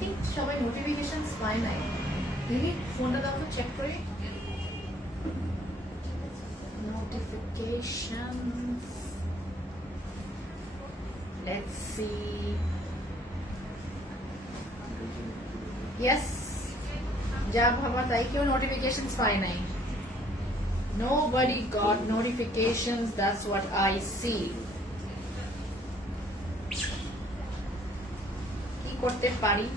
think সবাই notifications পায় নাই। দেখি ফোনটা দাও তো চেক করে। Notifications. Let's see. Yes. যা ভাবা তাই কেউ notifications পায় নাই। Nobody got notifications. That's what I see. কি করতে পারি?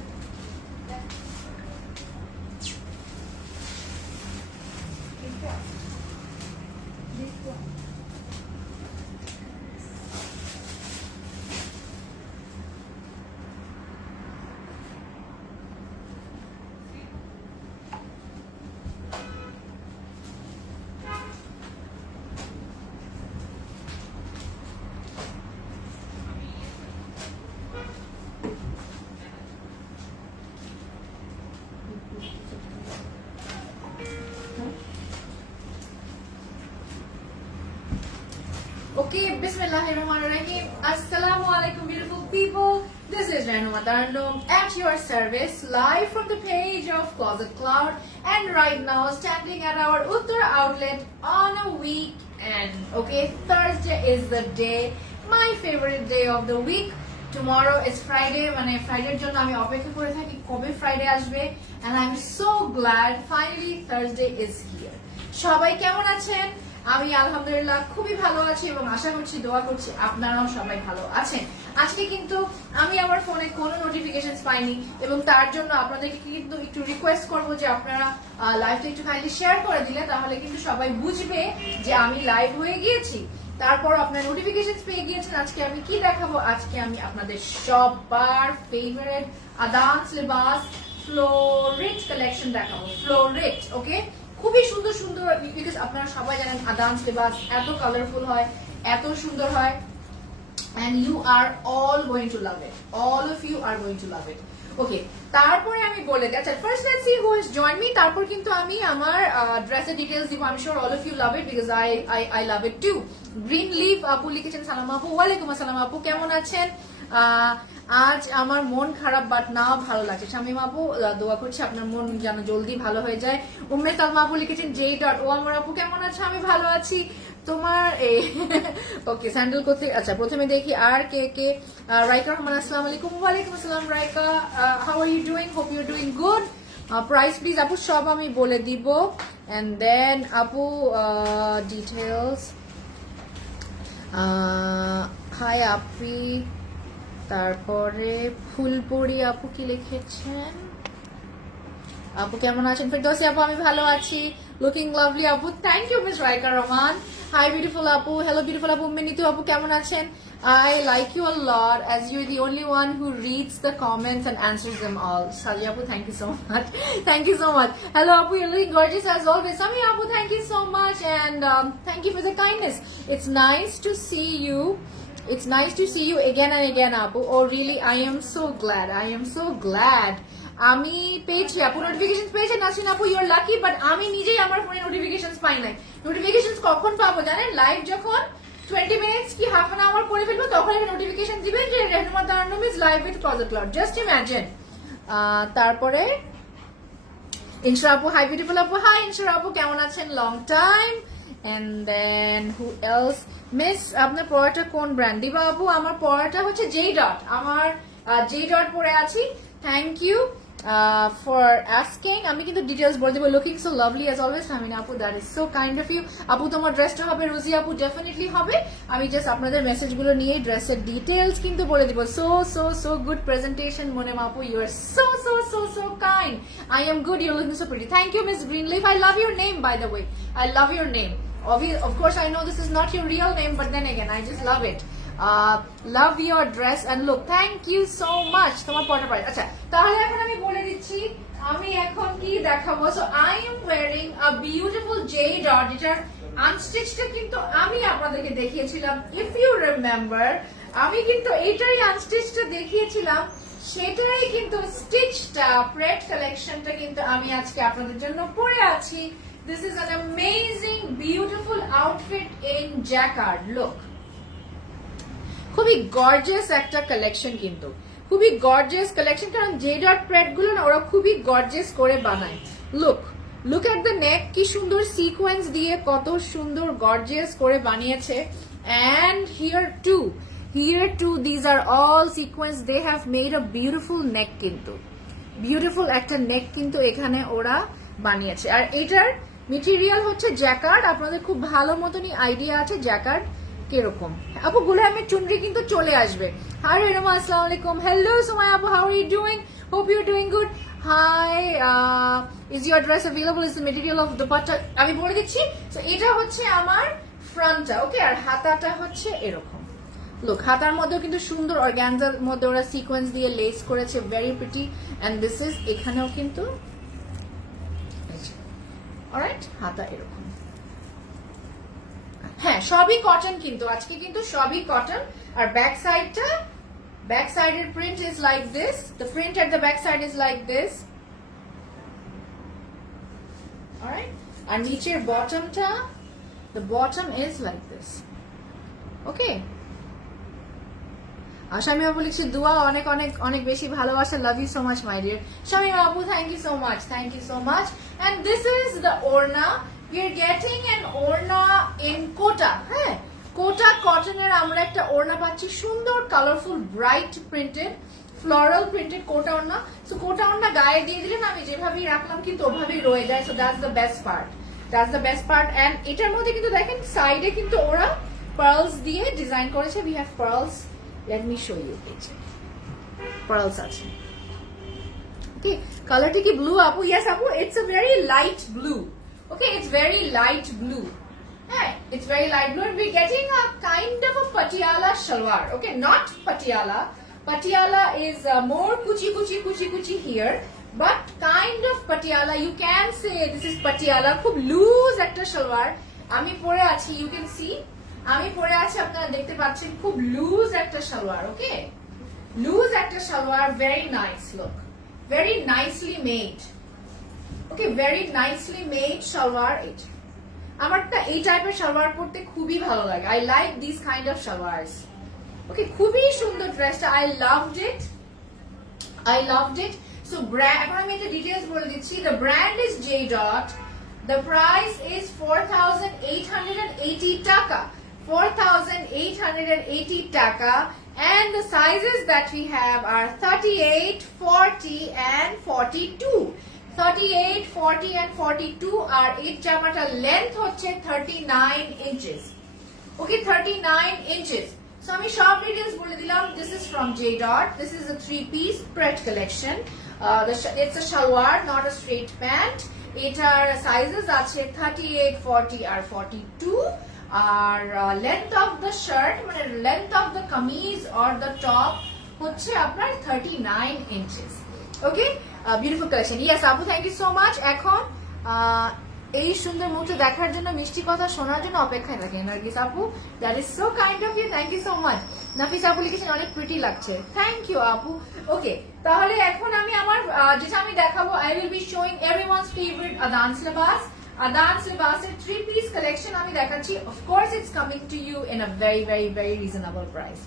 Okay, Bismillahirrahmanirrahim. Assalamu alaikum, beautiful people. This is Renuma Darndom at your service, live from the page of Closet Cloud, and right now standing at our Uttar outlet on a weekend. Okay, Thursday is the day, my favorite day of the week. Tomorrow is Friday. মানে ফ্রাইডের জন্য আমি অপেক্ষা করে থাকি কবে Friday আসবে, and I'm so glad finally Thursday is here. সবাই কেমন আছেন? আমি আলহামদুলিল্লাহ খুবই ভালো আছি এবং আশা করছি দোয়া করছি আপনারাও সবাই ভালো আছেন। আজকে কিন্তু আমি আমার ফোনে কোনো নোটিফিকেশনস পাইনি এবং তার জন্য আপনাদেরকে কিন্তু একটু রিকোয়েস্ট করব যে আপনারা লাইভটা একটু কাইন্ডলি শেয়ার করে দিলে তাহলে কিন্তু সবাই বুঝবে যে আমি লাইভ হয়ে গিয়েছি। তারপর আপনার নোটিফিকেশনস পেয়ে গিয়েছেন। আজকে আমি কি দেখাবো? আজকে আমি আপনাদের সবার ফেভারিট আদান্স লিবাস ফ্লোরিট কালেকশন দেখাবো। ফ্লোরিট, ওকে, খুবই সুন্দর সুন্দর, বিকজ আপনারা সবাই জানেন আদান্স লিবাস এত কালারফুল হয়, এত সুন্দর হয়, and you are all going to love it. All of you are going to love it. ওকে, তারপরে আমি বলে দিই। আচ্ছা, first let's see who has join me. তারপর কিন্তু আমি আমার ড্রেসের ডিটেইলস দিব। I am sure all of you love it because I love it too. Green live আপু লিখেছেন সালাম আপু। ওয়ালাইকুম আসসালাম আপু, কেমন আছেন? আজ আমার মন খারাপ বাট নাও ভালো লাগছে। শামিম আপু দোয়া করছি আপনার মন যেন জলদি ভালো হয়ে যায়। উম্মে সালমা আপু লিখেছেন জে ডট ও আমার আপু কেমন আছো? আমি ভালো আছি। তোমার ওকে, স্যান্ডেল কোথায়? আচ্ছা, প্রথমে দেখি আর কে কে। রাইকা রহমান আসসালামু আলাইকুম। ওয়ালাইকুম আসসালাম Raika, how are you doing? Hope you are doing good. Price please আপু সব আমি বলে দিব, এন্ড দেন আপু ডিটেলস। হাই আপি, তারপরে ফুলপুরি আপু কি লিখেছেন? আপু কেমন আছেন? ফিরদৌসী আপু আমি ভালো আছি। লুকিং লাভলি আপু, thank you miss Raika Rahman. Hi beautiful আপু, হ্যালো বিউটিফুল আপু। মিনিতু আপু কেমন আছেন? I like you a lot as you're the only one who reads the comments and answers them all. Sali Apu, thank you so much. Thank you so much. Hello Apu, you're looking gorgeous as always. Sami Apu, thank you so much, and thank you for the kindness. It's nice to see you. It's nice to see you again and again, Apu. Oh really, I am so glad. I am so glad. আমি পেয়েছি আপু notification পেয়েছেন। নাসরিন আপু you R lucky, but আমি নিজেই আমার ফোনে notifications পাই নাই। নোটিফিকেশনস কখন পাবো জানেন? লাইভ যখন 20 মিনিটস কি হাফ অ্যান আওয়ার করে ফেলবো তখন একটা নোটিফিকেশন দিবে যে Rehnuma Tarannum is live with closet cloud. Just imagine. তারপরে ইনশা আপু, হাই বিউটিফুল আপু। হাই ইনশা আপু, কেমন আছেন? Long time. And then who else? Miss আপনার পড়াটা কোন ব্র্যান্ড? দিবা আপু আমার পড়াটা হচ্ছে জে ডট। আমার জে ডট পরে আছি। Thank you for asking. আমি কিন্তু ডিটেইলস বলে দেব। Looking so lovely as always. Samina আপু, that is so kind of you. আপু তোমার ড্রেসটা হবে? রোজি আপু ডেফিনেটলি হবে। আমি জাস্ট আপনাদের মেসেজগুলো নিয়ে ড্রেসের ডিটেইলস কিন্তু বলে দিব। So so so good presentation Monem আপু, you are so so so so kind. I am good, you looking so pretty. Thank you miss Greenleaf. I love your name by the way. I love your name. Of course I know this is not your real name, but then again I just love it. Love your dress and look. Thank you so much. তোমার পড়া পারে। আচ্ছা, তাহলে এখন আমি বলে দিচ্ছি আমি এখন কি দেখাবো। So I am wiring a beautiful J dot. এটার আনস্টিচটা কিন্তু আমি আপনাদেরকে দেখিয়েছিলাম, ইফ ইউ রিমেম্বার। আমি কিন্তু এটাই আনস্টিচটা দেখিয়েছিলাম, সেটাই কিন্তু স্টিচটা প্রেড কালেকশনটা কিন্তু আমি আজকে আপনাদের জন্য পরে আছি। This is an amazing beautiful outfit in jacquard. Look, খুবই গর্জিয়াস একটা কালেকশন কিন্তু, খুবই গর্জিয়াস কালেকশন, কারণ জে ডট প্রেড গুলো না ওরা খুবই গর্জিয়াস করে বানায়। লুক এট দ্য নেক, কি সুন্দর সিকোয়েন্স দিয়ে কত সুন্দর গর্জিয়াস করে বানিয়েছে। And here to these are all sequence, they have made a beautiful neck, কিন্তু বিউটিফুল একটা নেক কিন্তু এখানে ওরা বানিয়েছে। আর এটার মেটেরিয়াল হচ্ছে জ্যাকার্ড, আপনাদের খুব ভালো মতনই আইডিয়া আছে জ্যাকার্ড কিরকম। আপু গুলামের চুনরি কিন্তু চলে আসবে। হাই রেনুমা, আসসালামু আলাইকুম। হ্যালো সুমাই আপু, how are you doing? Hope you are doing good. Hi, is your dress available? Is the material of dupatta. আমি বলে দিচ্ছি, তো এটা হচ্ছে আমার ফ্রন্টটা, ওকে, আর হাতাটা হচ্ছে এরকম। লুক, হাতার মধ্যেও কিন্তু সুন্দর অর্গানজার মধ্যে ওরা সিকোয়েন্স দিয়ে লেস করেছে, very pretty. And this is, এখানেও কিন্তু অলরাইট হাতা এরকম। হ্যাঁ, সবই কটন কিন্তু আজকে, কিন্তু সবই কটন। আর ব্যাক সাইডের print is like this, the print at the back side is like this, alright. আর নিচের বটমটা, the bottom is like this, okay. Shamima আপু লিখছে দোয়া, অনেক অনেক অনেক বেশি ভালোবাসা, love you so much my dear Shamima আপু, thank you so much. And this is the orna, we are getting an orna in Kota. হ্যাঁ, কোটা কটনের আমরা একটা ওড়না পাচ্ছি, সুন্দর colourful bright printed, floral printed Kota ওড়না। সো কোটা ওড়না গায়ে দিয়ে দিলেন, আমি যেভাবেই রাখলাম কিন্তু ওভাবেই রয়ে যায়। So that's the best part. And এটার মধ্যে কিন্তু দেখেন সাইডে কিন্তু ওরা পার্লস দিয়ে ডিজাইন করেছে। We have pearls, let me show you it. Pearls আছে, okay. Colorটি কি blue আপু? Yes আপু, it's a very light blue, okay, it's very light blue. Hey, it's very light blue, and we're getting a kind of a patiala shalwar, okay, not patiala is more kuchi here, but kind of patiala, you can say this is patiala, খুব loose একটা shalwar আমি পরে আছি, you can see আমি পরে আছি, আপনারা দেখতে পাচ্ছেন, খুব লুজ একটা সালোয়ার, ওকে, লুজ একটা salwar, very nice look, very nicely made, okay, very nicely made salwar. আমারটা এই টাইপের সালোয়ার পরতে খুবই ভালো লাগে, I like this kind of salwars, okay, খুবই সুন্দর ড্রেসটা, আই লাভড ইট। সো এখন আমি একটা ডিটেইলস বলে দিচ্ছি। The brand is J dot, the price is 4,880 টাকা, 4,880 taka, and the sizes that we have are 38, 40 and 42. 38, 40 and 42 আর এই জামাটার লেন্থ হচ্ছে 39 inches. Okay, 39 inches. So আমি সব ডিটেইলস বলে দিলাম। This is from J Dot. This is a 3-piece pret collection. It's a shalwar, not a straight pant. এটার sizes আছে 38, 40 আর 42. আর length of the shirt, মানে length of the kameez or the top হচ্ছে আপনার 39 inches. ওকে, beautiful collection. Yes আপু, thank you so much. এখন এই সুন্দর মুহূর্ত দেখার জন্য, মিষ্টি কথা শোনার জন্য অপেক্ষায় থাকেন নার্গিস আপু, that is so kind of you, thank you so much. Nafis আপু লিখেছেন অনেক প্রিটি লাগছে, থ্যাংক ইউ আপু। ওকে, তাহলে এখন আমি আমার যেটা আমি দেখাবো, I will be showing everyone's favourite Adans লিবাসের 3-piece কালেকশন আমি দেখাচ্ছি। Of course it's coming to you in a very very very reasonable price.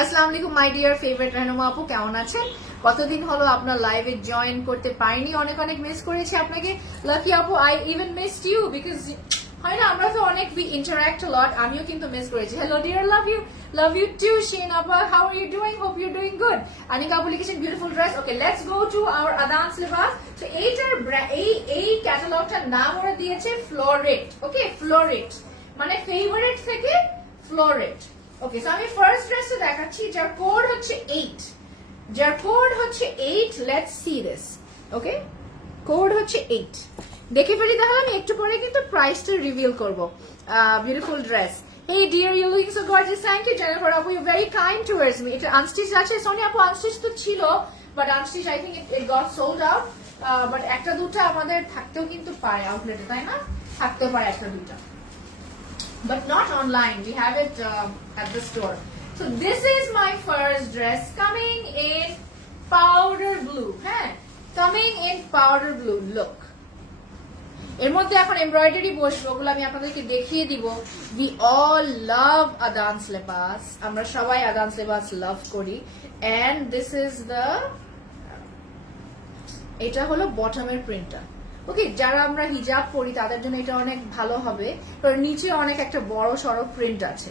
আসসালামু আলাইকুম মাই ডিয়ার ফেভারিট রেনুমা আপু, কেমন আছেন? কতদিন হলো আপনার লাইভে জয়েন করতে পারিনি, অনেক অনেক মিস করেছি আপনাকে। লাকি আপু, I even missed you, because হয় না, আমরা তো অনেক উই ইন্টারঅ্যাক্ট লট, আমিও কিন্তু মিস করেছি। Hello dear, love you too শিন আপা, how are you doing? Hope you doing good. Anika আপু লিখেছেন beautiful dress. Okay, let's go to our Adans Libas. তো এইটার এই ক্যাটালগটার নাম ওরা দিয়েছে ফ্লোরেট, ওকে, ফ্লোরেট মানে ফেভারিট থেকে ফ্লোরেট। ওকে, সো আমি ফার্স্ট ড্রেসটা দেখাচ্ছি, যার কোড হচ্ছে 8, let's see this. Okay, code হচ্ছে 8, দেখে ফেলি তাহলে আমি একটু পরে কিন্তু প্রাইসটা রিভিল করবো। Beautiful dress. Hey dear, you're looking so gorgeous. Thank you, Jennifer Apu. You're very kind towards me. এটা আনস্টিচ আছে, সোনিয়া আপু, আনস্টিচ তো ছিল, but unstitch I think it got sold out. But একটা দুটা আমাদের থাকতেও কিন্তু পারে আউটলেটে, তাই না? থাকতেও পারে একটা দুটা, but not online. We have it at the store. So this is my first dress, coming in powder blue. Coming in powder blue. Look, এর মধ্যে এখন এমব্রয়ডারি বসবে, ওগুলো আমি আপনাদেরকে দেখিয়ে দিব। উই অল লাভ আদান্স লেবাস, আমরা সবাই আদান্স লেবাস লাভ করি। এন্ড দিস ইজ দ্য, এটা হলো বটমের প্রিন্টটা। ওকে, যারা আমরা হিজাব পরি তাদের জন্য এটা অনেক ভালো হবে, কারণ নিচে অনেক একটা বড় সড়ো প্রিন্ট আছে।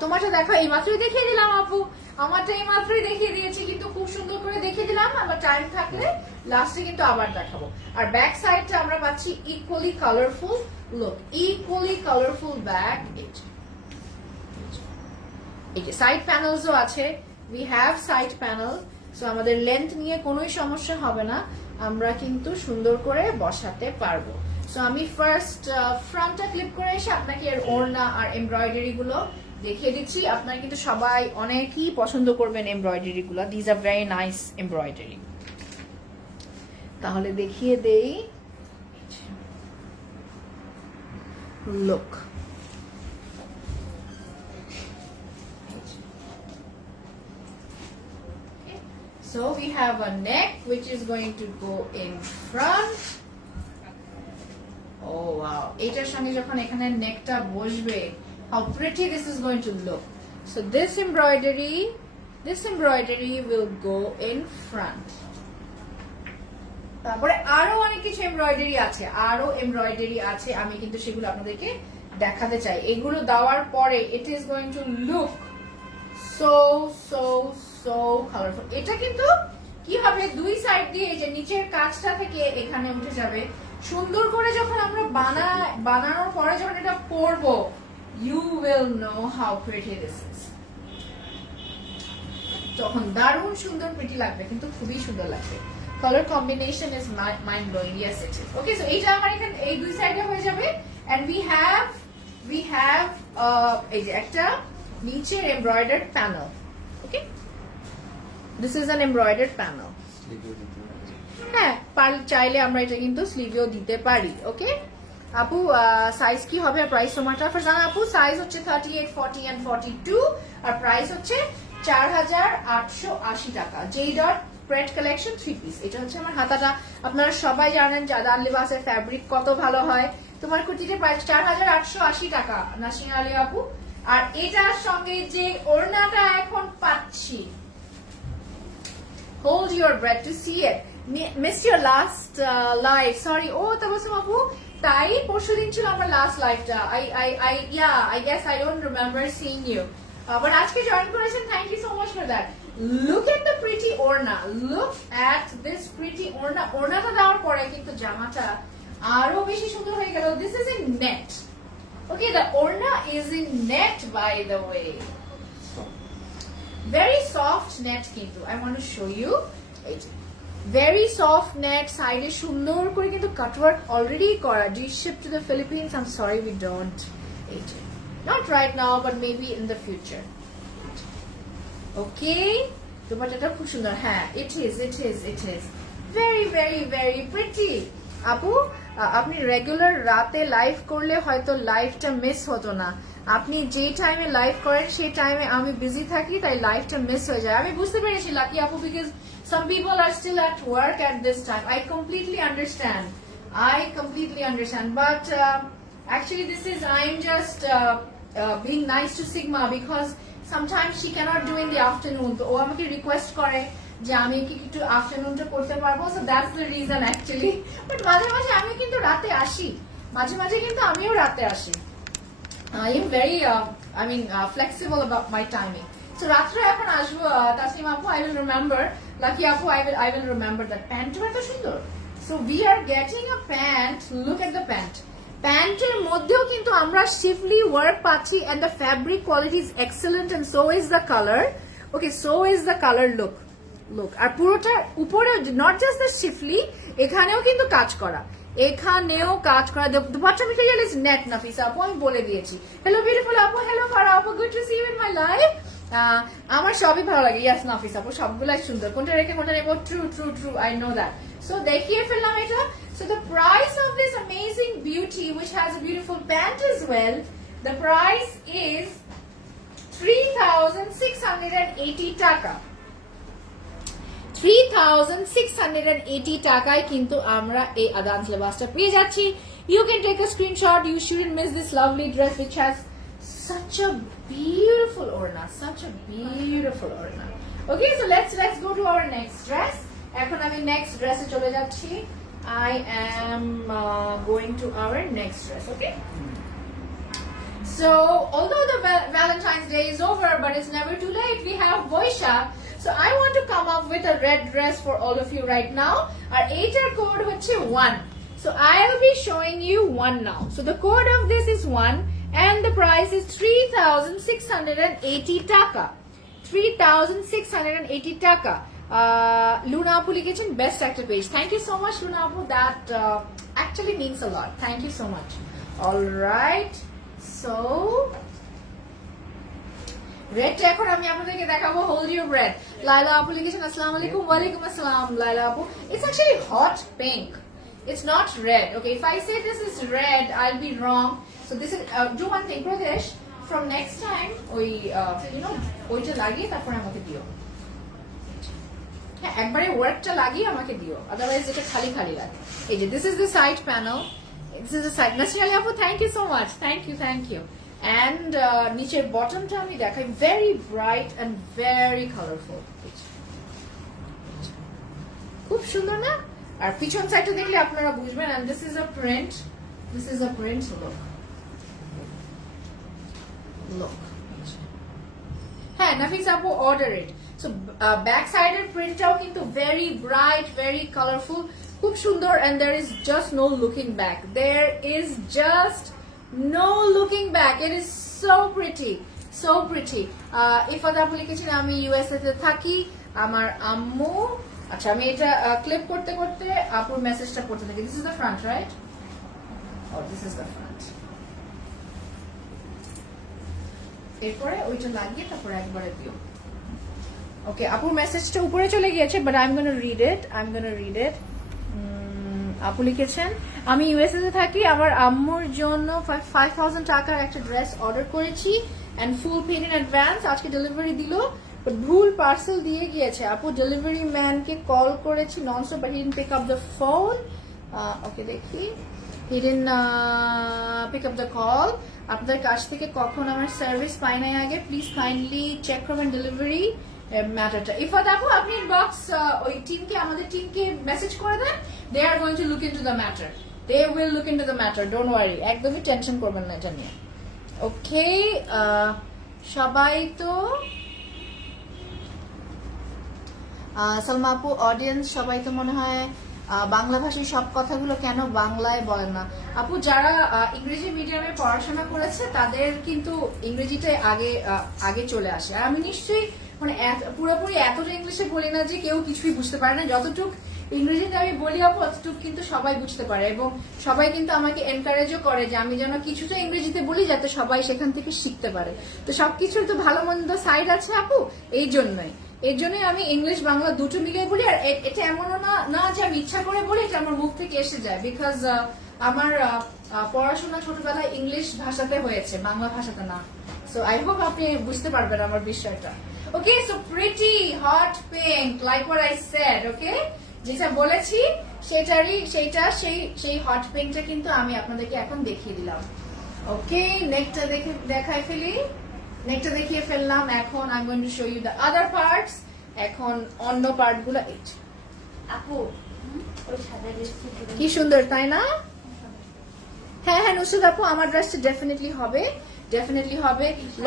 তোমারটা দেখো, এই মাত্রই দেখিয়ে দিলাম আপু, আমারটা এই মাত্রই দেখিয়ে দিয়েছি, কিন্তু খুব সুন্দর করে দেখিয়ে দিলাম। আবার টাইম থাকলে লাস্টে কিন্তু আবার দেখাবো। আর ব্যাক সাইডটা আমরা পাচ্ছি equally colourful, look, equally colourful back. এই যে সাইড প্যানেলসও আছে, we have side panel, so আমাদের লেন্থ নিয়ে কোনোই সমস্যা হবে না, আমরা কিন্তু সুন্দর করে বসাতে পারবো। সো আমি ফার্স্ট ফ্রন্টটা ক্লিপ করে এসে আপনাকে এর ওড়না আর এমব্রয়ডারি গুলো দেখিয়ে দিচ্ছি। আপনারা কিন্তু সবাই অনেকই পছন্দ করবেন এমব্রয়ডারি গুলো, these are very nice embroidery. তাহলে দেখিয়ে দেই, look, so we have a neck which is going to go in front. Oh wow, এটার সঙ্গে যখন এখানে নেকটা বসবে, how pretty this is going to look. So this embroidery will go in front. তারপরে আরো অনেক কিছু এমব্রয়ডারি আছে, আমি কিন্তু সেগুলো আপনাদেরকে দেখাতে চাই। এগুলো দেওয়ার পরে it is going to look so colourful. এটা কিন্তু কি হবে, দুই সাইড দিয়ে যে নিচের কাজটা থেকে এখানে উঠে যাবে, সুন্দর করে যখন আমরা বানানোর পরে যখন এটা পরবো, you will know how pretty this is. তখন দারুণ সুন্দর প্রিটি লাগবে, কিন্তু খুবই সুন্দর লাগবে। Colour combination is mind blowing, yes it is. Okay, so এইটা আমার এখানে এই দুই সাইডে হয়ে যাবে। এন্ড we have এই যে একটা নিচের embroidered panel. Okay, this is an embroidered panel. হ্যাঁ, চাইলে আমরা এটা কিন্তু স্লিভেও দিতে পারি। ওকে আপু, সাইজ কি হবে, প্রাইস তোমারটা জানা আপু? সাইজ হচ্ছে 38, 40 and 42, আর প্রাইস হচ্ছে 4880 টাকা। যেই ডট প্রেট কালেকশন 3 পিস। এটা হচ্ছে আমার হাতাটা। আপনারা সবাই জানেন জাদান লিবাসের ফ্যাব্রিক কত ভালো হয়। তোমার কুর্তিতে প্রাইস 4880 টাকা নাসিন আলী আপু। আর এটার সঙ্গে যে ওড়নাটা এখন পাচ্ছি, hold your breath to see it. Missed your last live, sorry. Oh Tabassum আপু, তাই পরশুদিন ছিল আমার লাস্ট লাইভটা। I guess I don't remember seeing you, but আজকে জয়েন করেছেন, thank you so much for that. Look at the pretty ওড়না, look at this pretty ওড়না। ওড়নাটা দেওয়ার পরে কিন্তু জামাটা আরো বেশি সুন্দর হয়ে গেল। This is in net. Okay, the ওড়না is in net by the way. Very soft net কিন্তু, I want to show you. Very soft net, side এ সুন্দর করে কিন্তু কাটওয়ার্ক অলরেডি করা। Do you ship to the Philippines? I'm sorry we don't. Not right now, but maybe in the future. Okay, দুপাট্টাটা খুব সুন্দর। হ্যাঁ, it is very pretty. আপু, আপনি regular রাতে লাইভ করলে হয়তো লাইভটা মিস হতো না। আপনি যে টাইমে লাইভ করেন সেই টাইমে আমি বিজি থাকি, তাই লাইভটা মিস হয়ে যায়। আমি বুঝতে পেরেছি লাকি আপু, because some people are still at work at this time. I completely understand, but actually this is, I'm just being nice to Sigma because sometimes she cannot do in the afternoon. তো ও আমাকে request করে যে আমি কি একটু আফটারনুনটা করতে পারবো, so that's the reason actually. But মাঝে মাঝে আমি কিন্তু রাতে আসি, কিন্তু আমিও রাতে আসি। I am very flexible about my timing. So রাত্রে এখন আসবো তাসলিম আপু, I will remember. Lucky আপু, I will remember that. প্যান্টটা এত সুন্দর। So we are getting a pant. Look at the pant. প্যান্টের মধ্যেও কিন্তু আমরা শিফলি ওয়ার্ক পাচ্ছি, and the fabric quality is excellent, and so is the color. Okay, so is the color. Look, আর পুরোটা উপরে not just the শিফলি, এখানেও কিন্তু কাজ করা, dupatta material is net. Nafisa আপু, আমি বলে দিয়েছি। হ্যালো বিউটিফুল আপু, হ্যালো ফারা আপু, good to see you in my life. আমার সবই ভালো লাগে। ইয়াস নাফিসা আপু, সবগুলাই সুন্দর, কোনটা রেখে কোনটা নেবো। True, I know that. So দেখিয়ে ফেললাম এটা। So the price of this amazing beauty, which has a beautiful pant as well, the price is 3680 টাকা। 3680 টাকায় কিন্তু আমরা এই আদান্স লেবাসটা পেয়ে যাচ্ছি। you can take a screenshot. You shouldn't miss this lovely dress which has such a beautiful orna, such a beautiful orna. Okay, so let's go to our next dress. এখন আমি next dress এ চলে যাচ্ছি. I am going to our next dress. Okay. So although the Valentine's Day is over, but it's never too late. We have Boishakh. So I want to come up with a red dress for all of you right now. Our HR code হচ্ছে 1. So I'll be showing you 1 now. So the code of this is 1 and the price is 3,680 taka. 3,680 taka. Luna Apu লিখেছেন best actor page. Thank you so much, Luna Apu. That actually means a lot. Thank you so much. All right. So রেডটা এখন আমি আপনাদেরকে দেখাবো. Hold your breadth. লাইলা আপু লিখেছেন আসসালামু আলাইকুম. ওয়ালাইকুম আসসালাম লাইলা আপু. It's actually hot pink. It's not red. Okay, if I say this is red, I'll be wrong. So this is do one thing, Pradesh. From next time, ওই ওইটা লাগিয়ে তারপর আমাকে দিও. হ্যাঁ, একবারে ওয়ার্কটা লাগিয়ে আমাকে দিও. আদারওয়াইজ এটা খালি খালি লাগে. এই যে this is the side panel. This is the side. Nasrali আপু, thank you so much. Thank you. And নিচের বটমটা আমি দেখাই. Very bright and very colorful. খুব সুন্দর না? আর পিছন সাইডটা দেখলে আপনারা বুঝবেন. And this is a print. Look. হ্যাঁ, নাফিস আপু, order it. So back side এর প্রিন্টটাও কিন্তু very bright, very colorful, খুব সুন্দর. And there is just no looking back. There is just no looking back. It is so pretty. Ifat আপু লিখেছেন আমি USA তে থাকি, আমার আম্মু. আচ্ছা, আমি এটা ক্লিপ করতে করতে আপুর মেসেজটা পড়তে থাকি. This is the front, right? Oh, this is the front. এরপরে ওইটা লাগিয়ে তারপরে একবারে দিও. ওকে, আপুর মেসেজটা উপরে চলে গিয়েছে, but I am gonna read it. আপু লিখেছেন আমি ইউএসএ তে থাকি, আমার আম্মুর জন্য 5,000 টাকার একটা ড্রেস অর্ডার করেছি and full paid in advance. আজকে ডেলিভারি দিল, বাট ভুল পার্সেল দিয়ে গিয়েছে. আপু ডেলিভারি ম্যানকে কল করেছি nonstop, but he didn't pick up the phone. Okay, দেখি. He didn't pick up the call. আপনাদের কাছ থেকে কখন আমার সার্ভিস পাই নাই আগে, প্লিজ কাইন্ডলি চেক করবেন ডেলিভারি ম্যাটারটা. ইফাত আপু, আপনি ইনবক্স ওই টিমকে, আমাদের টিমকে মেসেজ করে দেন. They are going to look into the matter. They will look into the matter. Don't worry. একদমই টেনশন করবেন না এটা নিয়ে. ওকে, সবাই তো সালমা আপু, অডিয়েন্স সবাই তো মনে হয় বাংলা ভাষায় সব কথাগুলো কেন বাংলায় বলেন না? আপু, যারা ইংরেজি মিডিয়ামে পড়াশোনা করেছে তাদের কিন্তু ইংরেজিটাই আগে চলে আসে. আর আমি নিশ্চয়ই মানে পুরোপুরি এতটা ইংলিশে বলি না যে কেউ কিছুই বুঝতে পারে না. যতটুক ইংরেজিতে আমি বলি আপু, অতটুক কিন্তু সবাই বুঝতে পারে, এবং সবাই কিন্তু আমাকে এনকারেজও করে যে আমি যেন কিছুটা ইংরেজিতে বলি যাতে সবাই সেখান থেকে শিখতে পারে. তো সবকিছুর তো ভালো মন্দ সাইড আছে আপু, এই জন্যই আমি ইংলিশ বাংলা দুটো মিলিয়ে বলি. আর এটা এমনও না যে আমি ইচ্ছা করে বলি, এটা আমার মুখ থেকে এসে যায়, বিকজ আমার পড়াশোনা ছোটবেলায় ইংলিশ ভাষাতে হয়েছে, বাংলা ভাষাতে না. সো আই হোপ আপনি বুঝতে পারবেন আমার বিষয়টা. Okay, so pretty hot pink, like what I said. Okay, যেটা বলেছি সেই হট পিঙ্কটা কিন্তু আমি আপনাদেরকে এখন দেখিয়ে দিলাম. ওকে, নেকটা দেখিয়ে ফেললাম. এখন I am going to show you the other parts. এখন অন্য পার্ট গুলো. আপু, কি সুন্দর, তাই না? হ্যাঁ, নুসরাত আপু, আমার ড্রেসটা ডেফিনেটলি হবে.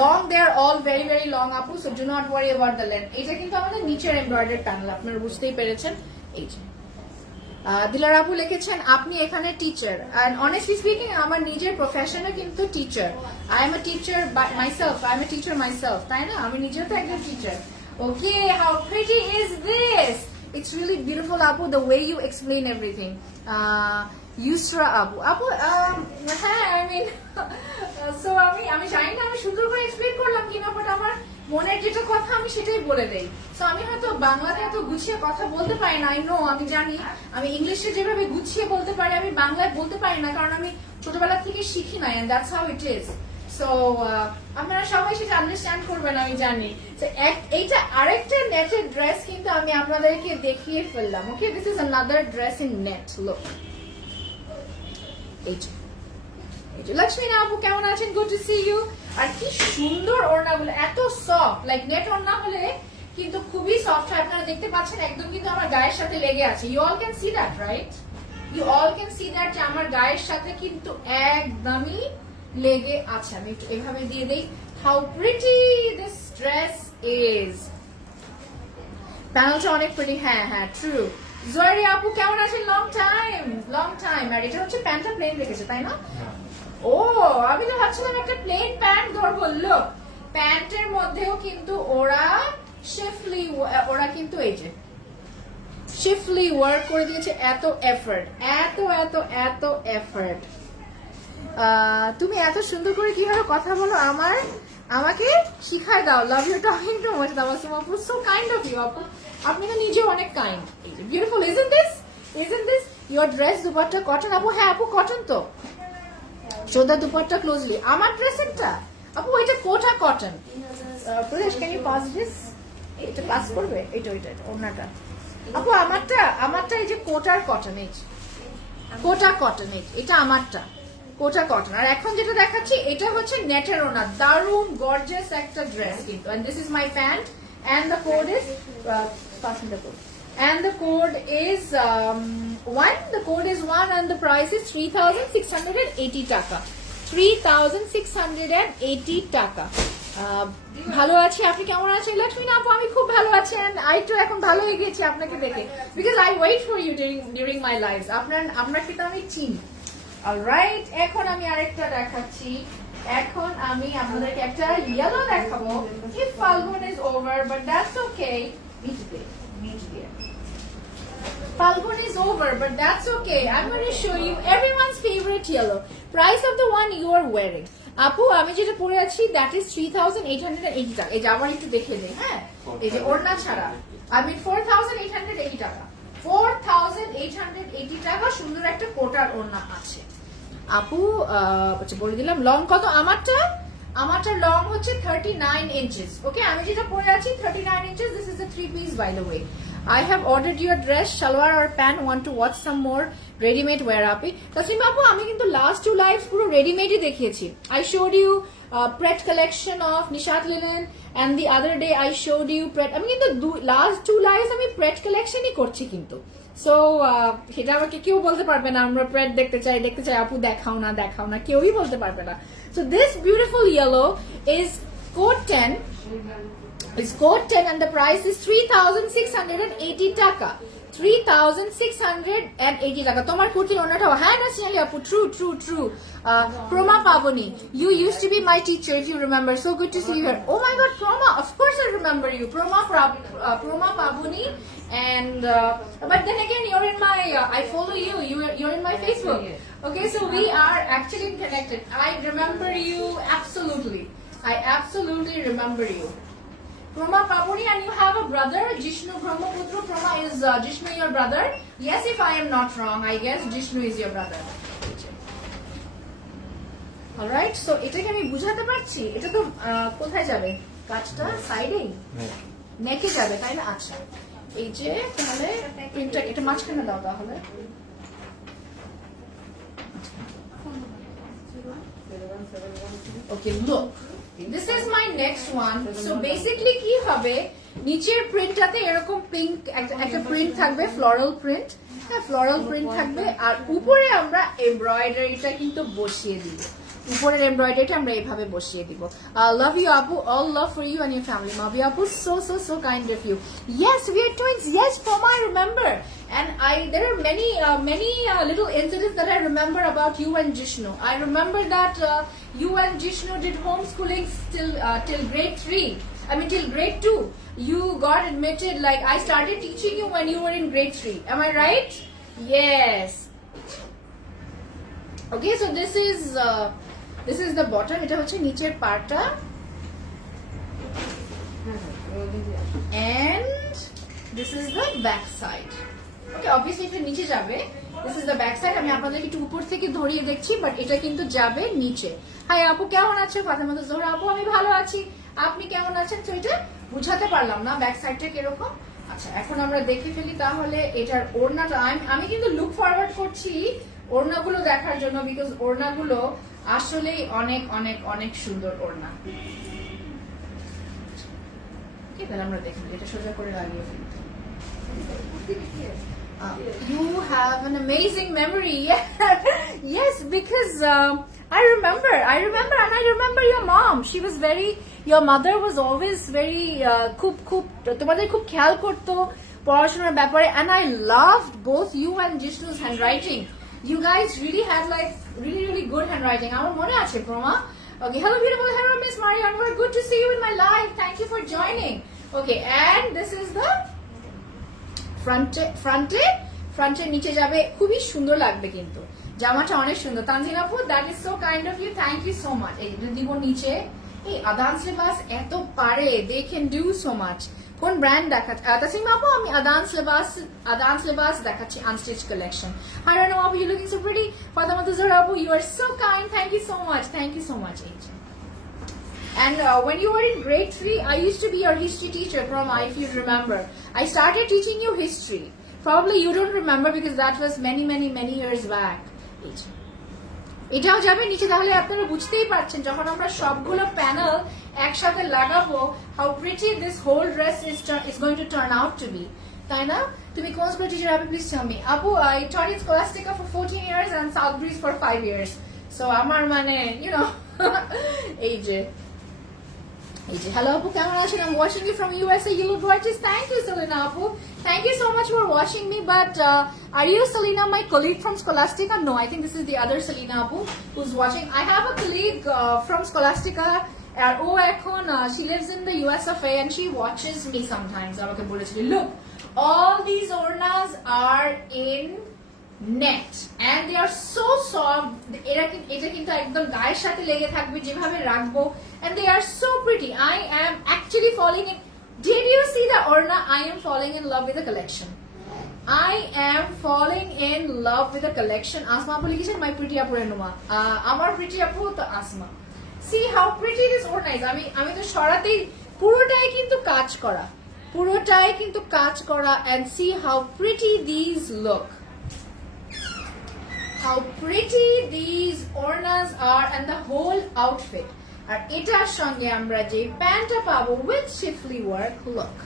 লং, দে আর অল ভেরি ভেরি লং আপু, so do not worry about the length. এটা কিন্তু আমাদের নিচের এমব্রয়ডারি প্যানেল, আপনারা বুঝতেই পেরেছেন. এই যে দিলার আপু লিখেছেন আপনি এখানে টিচার. এন্ড অনেস্টলি স্পিকিং, আমার নিজের প্রফেশনে কিন্তু teacher. I am a teacher myself, তাই না? আমি নিজেও তো একজন teacher. Okay, how pretty is this? It's really beautiful আপু, the way you explain everything. Yusra আপু, হ্যাঁ, আই মিন, সো আমি জানি না আমি সুন্দর করে এক্সপ্লেইন করলাম কিনা, বাট আমার মনের যেটা কথা আমি সেটাই বলে দেই. সো আমি হয়তো বাংলাতে এত গুছিয়ে কথা বলতে পারি না, আমি জানি. আমি ইংলিশে যেভাবে গুছিয়ে বলতে পারি, আমি বাংলায় বলতে পারি না, কারণ আমি ছোটবেলা থেকে শিখি নাই, and that's how it is. So আপনারা সবাই সেটা আন্ডারস্ট্যান্ড করবেন, আমি জানি. এইটা আরেকটা নেটের ড্রেস কিন্তু আমি আপনাদেরকে দেখিয়ে ফেললাম. Okay, this is another dress in net. Look, এই যে লক্ষ্মীনা আপু কেমন আছেন? Good to see you. আর কি সুন্দর ওড়নাগুলো, এত সফট, লাইক নেট ওড়না হলে কিন্তু খুবই সফট হয়। আপনারা দেখতে পাচ্ছেন একদম কিন্তু আমার গায়ের সাথে লেগে আছে। You all can see that, right? You all can see that যে আমার গায়ের সাথে কিন্তু একদমই লেগে আছে। আমি একটু এভাবে দিয়ে দেই। How pretty this dress is. প্যানেলটা অনেক প্রিটি। হ্যাঁ হ্যাঁ, ট্রু। জয়রি আপু কেমন আছেন? Long time. আর এটা হচ্ছে প্যান্টটা প্লেন রেখেছে, তাই না? ও, আমি তো ভাবছিলাম একটা প্লেন প্যান্ট ধরবো। লোক প্যান্টের মধ্যেও কিন্তু ওরা কিন্তু এই যে শিফলি ওয়ার্ক করে দিয়েছে। এত এফর্ট, এত এফর্ট। তুমি এত সুন্দর করে কিভাবে কথা বলো আমাকে শিখায় দাও। Love you talking too much Tabassum আপু, সো কাইন্ড অফ ইউ আপু। আপনি তো নিজেও অনেক kind. Beautiful, isn't this your dress? Dupatta cotton আপু? হ্যাঁ আপু, কটন তো। shoulder dupatta closely. আমার ড্রেসেরটা আপু এটা Kota cotton. Priyas can you pass this? এটা পাস করবে? এটা ওড়নাটা আপু আমারটা এই যে কোটার কটন, এই কোটা কটন, এটা আমারটা কোটা কটন। আর এখন যেটা দেখাচ্ছি এটা হচ্ছে নেটের ওড়না। দারুন গর্জিয়াস একটা ড্রেস কিন্তু। and this is my pant and the code is and the code is 1. The code is 1 and the price is 3680 টাকা। 3680 টাকা। ভালো আছি, আপনি কেমন আছেন? লক্ষ্মী আপু আমি খুব ভালো আছি। আই তো এখন ভালো হয়ে গেছি আপনাকে দেখে, because I wait for you during my life. আপনাকে তো আমি চিনি। অলরাইট, এখন আমি আরেকটা দেখাচ্ছি। এখন আমি আপনাদেরকে একটা ইয়েলো দেখাবো। If Falgun is over, but that's okay. Meet there. Falgun is over, but that's okay. I'm going to show you everyone's favorite yellow. Price of the one you are wearing. আপু আমি যেটা পরে আছি that is 3880 টাকা। এই যে আবার একটু দেখে নেই। হ্যাঁ, এই যে ওড়না ছাড়া আমি 4880 টাকা। 4880 টাকা সুন্দর একটা কোটার ওড়না আছে আপু। বলে দিলাম লং কত। আমারটা লং হচ্ছে 39 inches. ওকে, আমি যেটা পরে আছি 39 inches. This is a 3-piece by the way. I have ordered your dress, shalwar or pant. Want to watch some more ready-made wear আপি? তাসলিমা আপু আমি কিন্তু last 2 lives পুরো ready-made দেখিয়েছি। I showed you Pret collection of Nishat Linen and the other day I showed you Pret. আমি কিন্তু last 2 lives আমি Pret collectionই করছি কিন্তু। সো সেটা আমাকে কেউ বলতে পারবে না আমরা প্রেট দেখতে চাই আপু দেখাও না, কেউই বলতে পারবে না। So this beautiful yellow is code 10 and the price is 3680 টাকা। 3680 টাকা। তোমার কুর্তির ওড়নাটাও হ্যাঁ ন্যাশনালি আপু, true. Proma Pavoni, you used to be my teacher if you remember. So good to see you here. Oh my god, Proma, of course I remember you. Proma Pavoni. And but then again you're in my I follow you. You're in my Facebook. Okay, so we are actually connected. I remember you absolutely. I absolutely remember you. Proma Pavoni, and you have a brother, Jishnu Brahmaputra. Proma, is Jishnu your brother? Yes, if I am not wrong, I guess Jishnu is your brother. Alright, so এটাকে আমি বুঝাতে পারছি। এটা তো কোথায় যাবে? কাজটা সাইডেই নেকে যাবে, তাই না? আচ্ছা, এই যে তাহলে প্রিন্টটা এটা মাঝখানে দাও তাহলে। Okay, look. This is my next one. So basically কি হবে, নিচের প্রিন্টটাতে এরকম পিঙ্ক একটা প্রিন্ট থাকবে, ফ্লোরাল প্রিন্ট। হ্যাঁ, ফ্লোরাল প্রিন্ট থাকবে। আর উপরে আমরা এমব্রয়ডারিটা কিন্তু বসিয়ে দিব। উপরের এমব্রয়ডারিটা আমরা এইভাবে বসিয়ে দিব। লাভ ইউ আপু, all love for you and your family. Mavi আপু, so kind of you. Yes, we are twins. Yes, Proma, I remember. And there are many little incidents that I remember about you and Jishnu. I remember that you and Jishnu did homeschooling till grade 3. I mean till grade 2. You got admitted, like I started teaching you when you were in grade 3. Am I right? Yes. Okay, so this is the bottom. এটা হচ্ছে নিচের পার্টটা। And this is the back side. Okay, obviously এটা নিচে যাবে। This is the back side. আমি আপনাদেরকে একটু উপর থেকে ধরিয়ে দেখছি, বাট এটা কিন্তু যাবে নিচে। হাই আপু কেমন আছো? ফাতেমা জোহরা আপু আমি ভালো আছি, আপনি কেমন আছেন? তো এটা বুঝাতে পারলাম না ব্যাক সাইডটা কিরকম। আচ্ছা, এখন আমরা দেখে ফেলি তাহলে এটার ওড়নাটা। আমি কিন্তু লুক ফরওয়ার্ড করছি ওড়নাগুলো দেখার জন্য, বিকজ ওড়নাগুলো আসলেই অনেক অনেক অনেক সুন্দর ওড়না। তাহলে আমরা দেখি এটা সোজা করে লাগিয়ে ফেলি। You have an amazing memory. Yes, because I remember, and I remember your mom. She was your mother was always very খুব তোমাদের খুব খেয়াল করতো পড়াশোনার ব্যাপারে, and I loved both you and Jishnu's handwriting. You guys really had like really good handwriting. আমার মনে আছে প্রমা। Okay, hello beautiful, hello Miss Maria, and we're good to see you in my live. Thank you for joining. Okay, and this is the ফ্রন্টে নিচে যাবে, খুবই সুন্দর লাগবে কিন্তু জামাটা অনেক সুন্দর। তানজিন আপু, that is so kind of you, thank you so much. এই দিব নিচে। এই আদান সিলেবাস এত পারে, they can do so much. কোন ব্র্যান্ড দেখাচ্ছে তাসিম আপু? আমি আদান সিলেবাস দেখাচ্ছি, আনস্টিচ কালেকশন। হাই রানু আপু, you looking so pretty. Fatema Tujra আপু, you are so kind, thank you so much, thank you so much. And when you were in grade 3, I used to be your history teacher, Proma, if you remember. I started teaching you history. Probably you don't remember because that was many years back. এটাও যাবে নিচে, তাহলে আপনারা বুঝতেই পারছেন যখন আমরা সবগুলো প্যানেল একসাথে লাগাবো, how pretty this whole dress is going to turn out to be. তাই না? তুমি কোন স্কুল টিচার আপু, প্লিজ টেল মি। আপু, I taught in Scholastica for 14 years and South Breeze for 5 years. So আমার মানে, you know, এই যে hello Apu, কেমন আছেন? I'm watching you from USA. You look gorgeous. Thank you, Selena Apu. Thank you so much for watching me. But are you Selena, my colleague from Scholastica? No, I think this is the other Selena Apu who's watching. I have a colleague from Scholastica. She lives in the US of A and she watches me sometimes. Look, all these ornas are in net and they are so soft. এটা কিন্তু একদম গায়ের সাথে লেগে থাকবে যেভাবে রাখবো, and they are so pretty. I am actually falling in. Did you see the orna? I am falling in love with the collection. I am falling in love with the collection. Asma apu likhechen my pretty apu Renuma. Amar pretty apu to Asma. See how pretty this orna is. আমি তো সরাতেই পুরোটাই কিন্তু কাজ করা, and see how pretty these look. How pretty these ornas are and the whole outfit. আর এটার সঙ্গে আমরা যে প্যান্টটা পাবো with shifly work, look.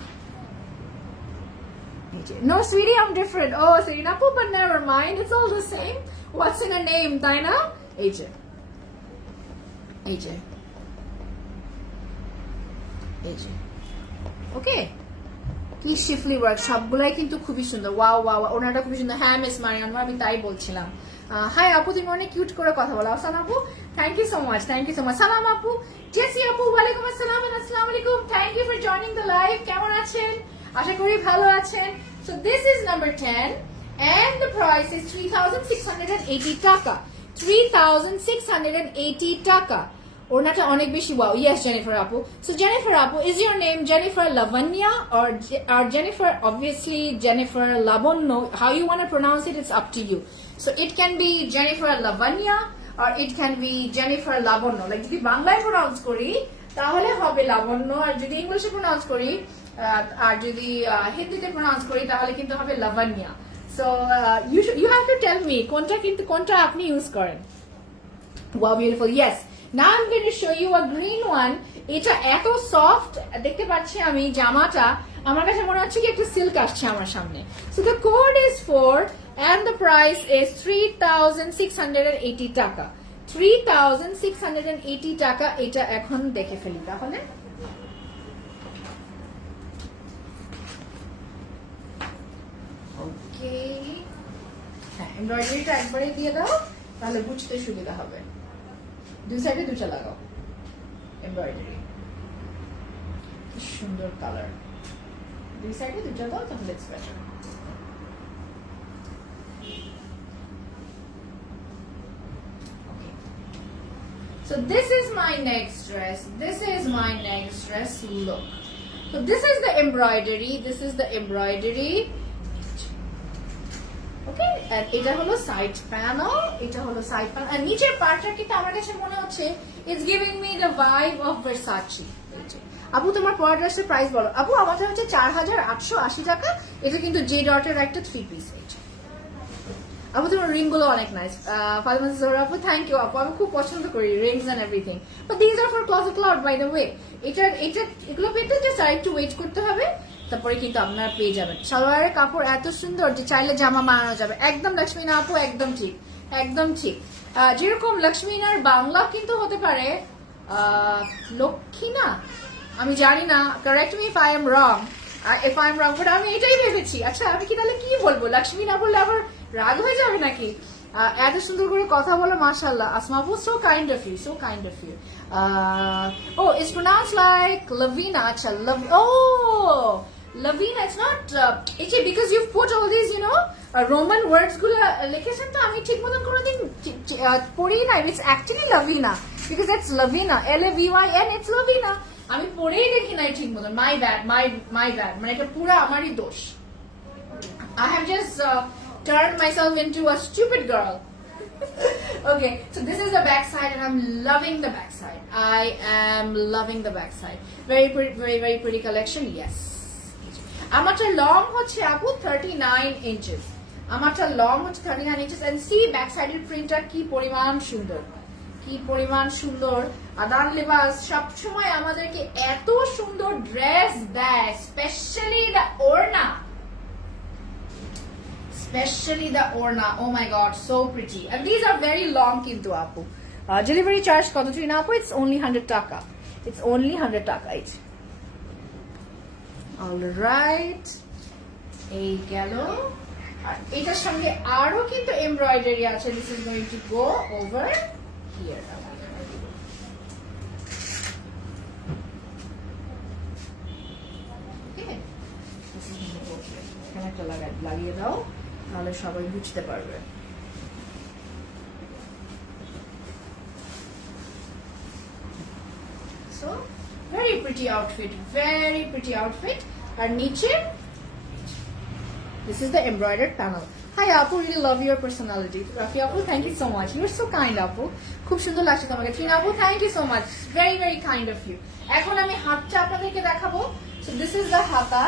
No sweetie, I'm different. Oh, Serena Poo, but never mind. It's all the same. What's in a name, তাই না? এই যে ওকে, কি শিফলি ওয়ার্ক, সবগুলাই কিন্তু খুবই সুন্দর। ওয়াও, ওনাটা খুবই সুন্দর। হ্যাঁ মিস মারিয়ান, আমি তাই বলছিলাম। হাই আপু, তুমি অনেক কিউট করে কথা বলো। আসান আপু, থ্যাংক ইউ সো মাচ। সালাম আপু, জেসি আপু, ওয়ালাইকুম আসসালাম and আসসালামু আলাইকুম। Thank you for joining the live. কেমন আছেন? আশা করি ভালো আছেন। So this is number 10 and the price is 3680 টাকা। 3680 টাকা। ওনাটা অনেক বেশি। ওয়াও, yes Jennifer আপু। So Jennifer আপু, is your name Jennifer Lavanya or Jennifer, obviously Jennifer Labonno, how you want to pronounce it, it's up to you. So it can be Jennifer Lavanya or it can be Jennifer Labonno. Like যদি বাংলায় pronounce করি তাহলে হবে লাবণ্য, আর যদি ইংলিশে pronounce করি আর যদি হিন্দিতে প্রনাউন্স করি তাহলে কিন্তু হবে লাভান্যা। So you have to tell me কোনটা আপনি ইউজ করেন। Wow, beautiful. Yes. Now I'm going to show you a green one. এটা এত সফট দেখতে পাচ্ছি আমি, জামাটা আমার কাছে মনে হচ্ছে কি একটা সিল্ক আসছে আমার সামনে। So the code is 4 and the price is 3680 টাকা। 3680 টাকা। এটা এখন দেখে ফেলি তাহলে। ওকে, হ্যাঁ, এমব্রয়ডারিটা একবারে দিয়ে দাও তাহলে বুঝতে সুবিধা হবে। দুই সাইডে দুটা লাগাও এমব্রয়ডারি, কি সুন্দর কালার। দুই সাইডে দুটা দাও তাহলে it's better. So this is my next dress. Look. So this is the embroidery. Okay, and এটা হলো সাইড প্যানেল, আর নিচের পার্টটা কিন্তু আমার কাছে মনে হচ্ছে it's giving me the vibe of Versace. আপু তোমার পরা ড্রেসের প্রাইস বলো। আপু আমাদের হচ্ছে 4880 টাকা। এটা কিন্তু জে ডটের একটা 3 পিস। আপু তোমার রিং গুলো অনেক নাইস। ফাতেমা জোহরা আপু থ্যাংক ইউ আপু, আমি খুব পছন্দ করি rings and everything, but this are for Closet Cloud by the way. এগুলো পেতে জাস্ট আরেকটু ওয়েট করতে হবে, তারপরে কিন্তু আপনারা পেয়ে যাবেন। সালোয়ারের কাপড় এত সুন্দর যে চাইলে জামা বানানো যাবে। একদম লক্ষ্মীনা আপু, একদম ঠিক, একদম ঠিক। যেরকম লক্ষ্মীনার বাংলা কিন্তু হতে পারে লক্ষ্মীনা, আমি জানি না, correct me if I am wrong, but আমি এটাই ভেবেছি। আচ্ছা আমি কি তাহলে কি বলবো, লক্ষ্মী না বললে আবার রাগ হয়ে যাবে নাকি? এত সুন্দর করে কথা বলো মাশাআল্লাহ। আসমা আপু so kind of you, so kind of you. Oh, it's pronounced like Lavina. Acha, Lavina. It's not. Because you've put all these, Roman words গুলো লিখেছেন, তো আমি ঠিক মতন কোনোদিন পড়ি না। It's actually Lavina because that's Lavina. Lavin. It's Lavina. আমি পড়েই দেখি নাই ঠিক মতন। মাই ব্যাড, মাই ব্যাড, মানে এটা পুরো আমারই দোষ। I have just turned myself into a stupid girl. Okay, so this is the back side and I'm loving the back side. I am loving the back side. Very pretty, very, very pretty collection, yes. আমারটা long হচ্ছে আপু 39 inches. আমারটা long হচ্ছে 39 inches and see back side এর প্রিন্টটা কি পরিমাণ সুন্দর, কি পরিমাণ সুন্দর। আদান লেবাস সবসময় আমাদেরকে এত সুন্দর ড্রেস দেয়, specially the orna, specially the orna. Oh my god, so pretty. And this are very long কিন্তু আপু। ডেলিভারি চার্জ কত ছিল আপু? ইটস অনলি 100 টাকা, ইটস অনলি 100 টাকা। অলরাইট, এই গেল। আর এটার সঙ্গে আরো কিন্তু এমব্রয়ডারি আছে। This is going to go over here. একটা লাগিয়ে দাও, তাহলে সবাই বুঝতে পারবে। So very pretty outfit, very pretty outfit. আর নিচে this is the embroidered panel. Hi Apu, really love your personality. Rafi Apu, thank you so much. You're so kind Apu. খুব সুন্দর লাগছে তোমাকে। Trina Apu, thank you so much. Very, very kind of you. এখন আমি হাতটা আপনাদেরকে দেখাবো। So this is the hata.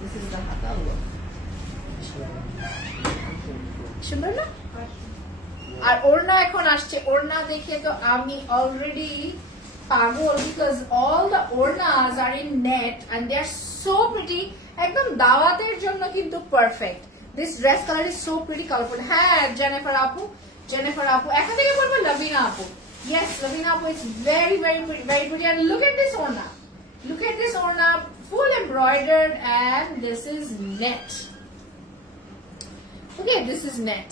This is the hata look. সুন্দর না? আর ওড়না এখন আসছে। ওড়না দেখে তো আমি অলরেডি পাগল, because all the ওড়নাস are in net and they are so pretty. একদম দাওয়াতের জন্য কিন্তু perfect. This dress color is so pretty colorful. হ্যাঁ জেনিফার আপু, জেনিফার আপু এখান থেকে বলবো লাভিনা আপু। Yes, Lavina appu, it's very, very pretty, very pretty. And look at this orna. Look at this orna, full embroidered, and this is net. Okay, this is net.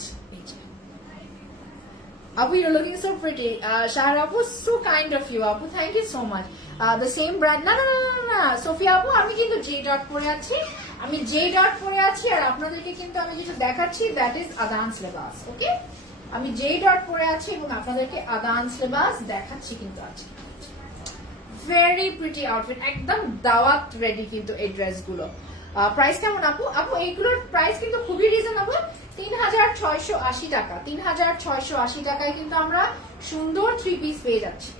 Apu, you're looking so pretty. Shahar Apu, so kind of you, Apu. Thank you so much. The same brand. No. Sophia Apu, আমি কিন্তু J dot পরে আছি। আমি J dot পরে আছি আর আপনাদেরকে কিন্তু আমি যেটা দেখাচ্ছি that is Adan's libas. Okay? আমি J dot পরে আছি এবং আপনাদেরকে Adan's libas দেখাচ্ছি কিন্তু আজকে। Very pretty outfit. একদম দাওয়াত রেডি কিন্তু এই ড্রেসগুলো। প্রাইস কেমন আপু? আপু এইগুলোর প্রাইস কিন্তু খুবই রিজনেবল। 3680 টাকা। 3680 টাকায় কিন্তু আমরা সুন্দর 3 পিস পেয়ে যাচ্ছি।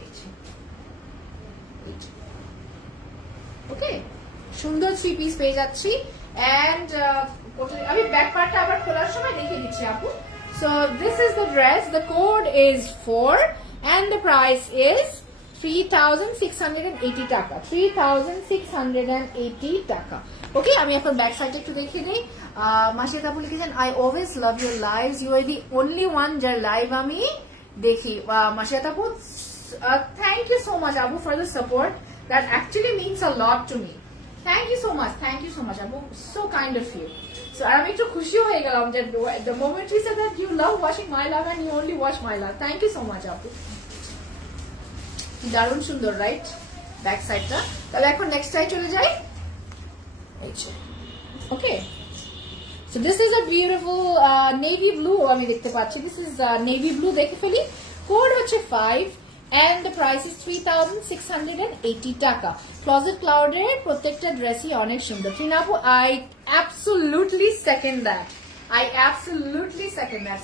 ওকে, সুন্দর 3 পিস পেয়ে যাচ্ছি। এন্ড আমি ব্যাক পার্টটা আবার খোলার সময় দেখিয়ে দিচ্ছি আপু। So this is the dress. The code is 4 and the price is 3680 টাকা। 3680 টাকা। ওকে, আমি এখন ব্যাক সাইডে একটু দেখিয়ে দিই। মাসিদ আপু লিখেছেন I always love your lives, you are the only one যার লাইভ আমি দেখি। মাসিদ আপু থ্যাংক ইউ সো মাচ আপু for the support, that actually means a lot to me. Thank you so much আপু, so kind of you. So আমি একটু খুশি হয়ে গেলাম যে the moment you said that you love watching my live and you only watch my live. Thank you so much আপু। দারুণ সুন্দর রাইট ব্যাক সাইডটা। তাহলে এখন নেক্সট সাইড চলে যাই। Okay, so this is a beautiful navy blue আমি দেখতে পাচ্ছি। দিস ইজ নেভি ব্লু, দেখে ফেলি। কোড হচ্ছে 5 and the price is 3680 টাকা। ক্লোজেট ক্লাউডের প্রত্যেকটা ড্রেসই অনেক সুন্দর। টিনা আপু, I absolutely second that.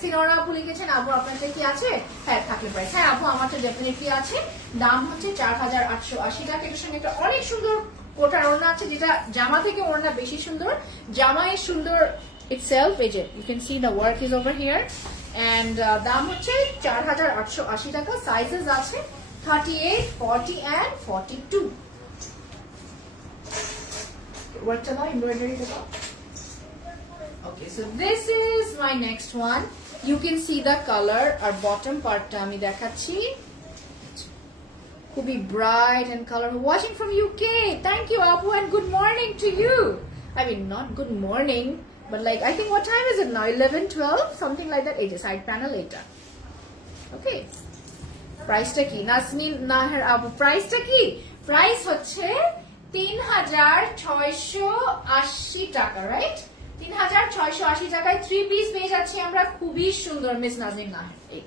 সিনোরা আপু লিখেছেন আপু আপনারটা কি আছে? হ্যাঁ থাকলে প্রাইস। হ্যাঁ আপু আমারটা ডেফিনেটলি আছে। দাম হচ্ছে 4880 টাকা। এটার সঙ্গে একটা অনেক সুন্দর কোটার ওড়না আছে, যেটা জামা থেকে ওড়না বেশি সুন্দর, জামাই সুন্দর itself. এই যে you can see the work is over here and দাম হচ্ছে 4880 টাকা. সাইজেস আছে 38, 40 and 42. ওয়ার্কটা দাও, এমব্রয়ডারিটা দাও. Okay, so this is my next one. You can see the color. R bottom partটা আমি দেখাচ্ছি. Could be bright and colorful. Watching from UK. Thank you, Apu, and good morning to you. I mean, not good morning, but like, I think what time is it now? 11, 12? Something like that. It's a side panel later. Okay. Price ta ki? Nasmin Naher Apu. Price ta ki? Price হচ্ছে 3680 টাকা, right? 3680 টাকায় 3 piece পেয়ে যাচ্ছি আমরা, খুবই সুন্দর miss Naznin নাহের. এই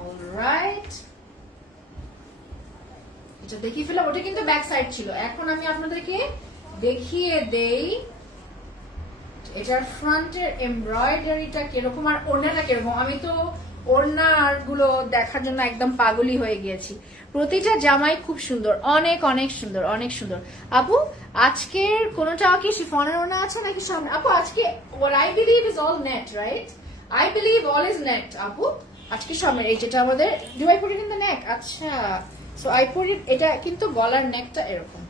alright, এটা দেখিয়ে ফেলাম, ওটা কিন্তু ব্যাক সাইড ছিল. এখন আমি আপনাদেরকে দেখিয়ে দেই এটার ফ্রন্টের এমব্রয়ডারিটা কিরকম আর ওড়নাটা কিরকম. আমি তো ওড়নার গুলো দেখার জন্য একদম পাগলি হয়ে গিয়েছি. প্রতিটা জামাই খুব সুন্দর, অনেক অনেক সুন্দর, অনেক সুন্দর. আপু আজকের কোনটা কি শিফনের ওড়না আছে নাকি সামনে? আপু আজকে what I believe is all net, right? I believe all is net. আপু আজকে সামনে এই যেটা আমাদের, do I put it in the neck? আচ্ছা, so I put it, এটা কিন্তু গলার নেকটা এরকম.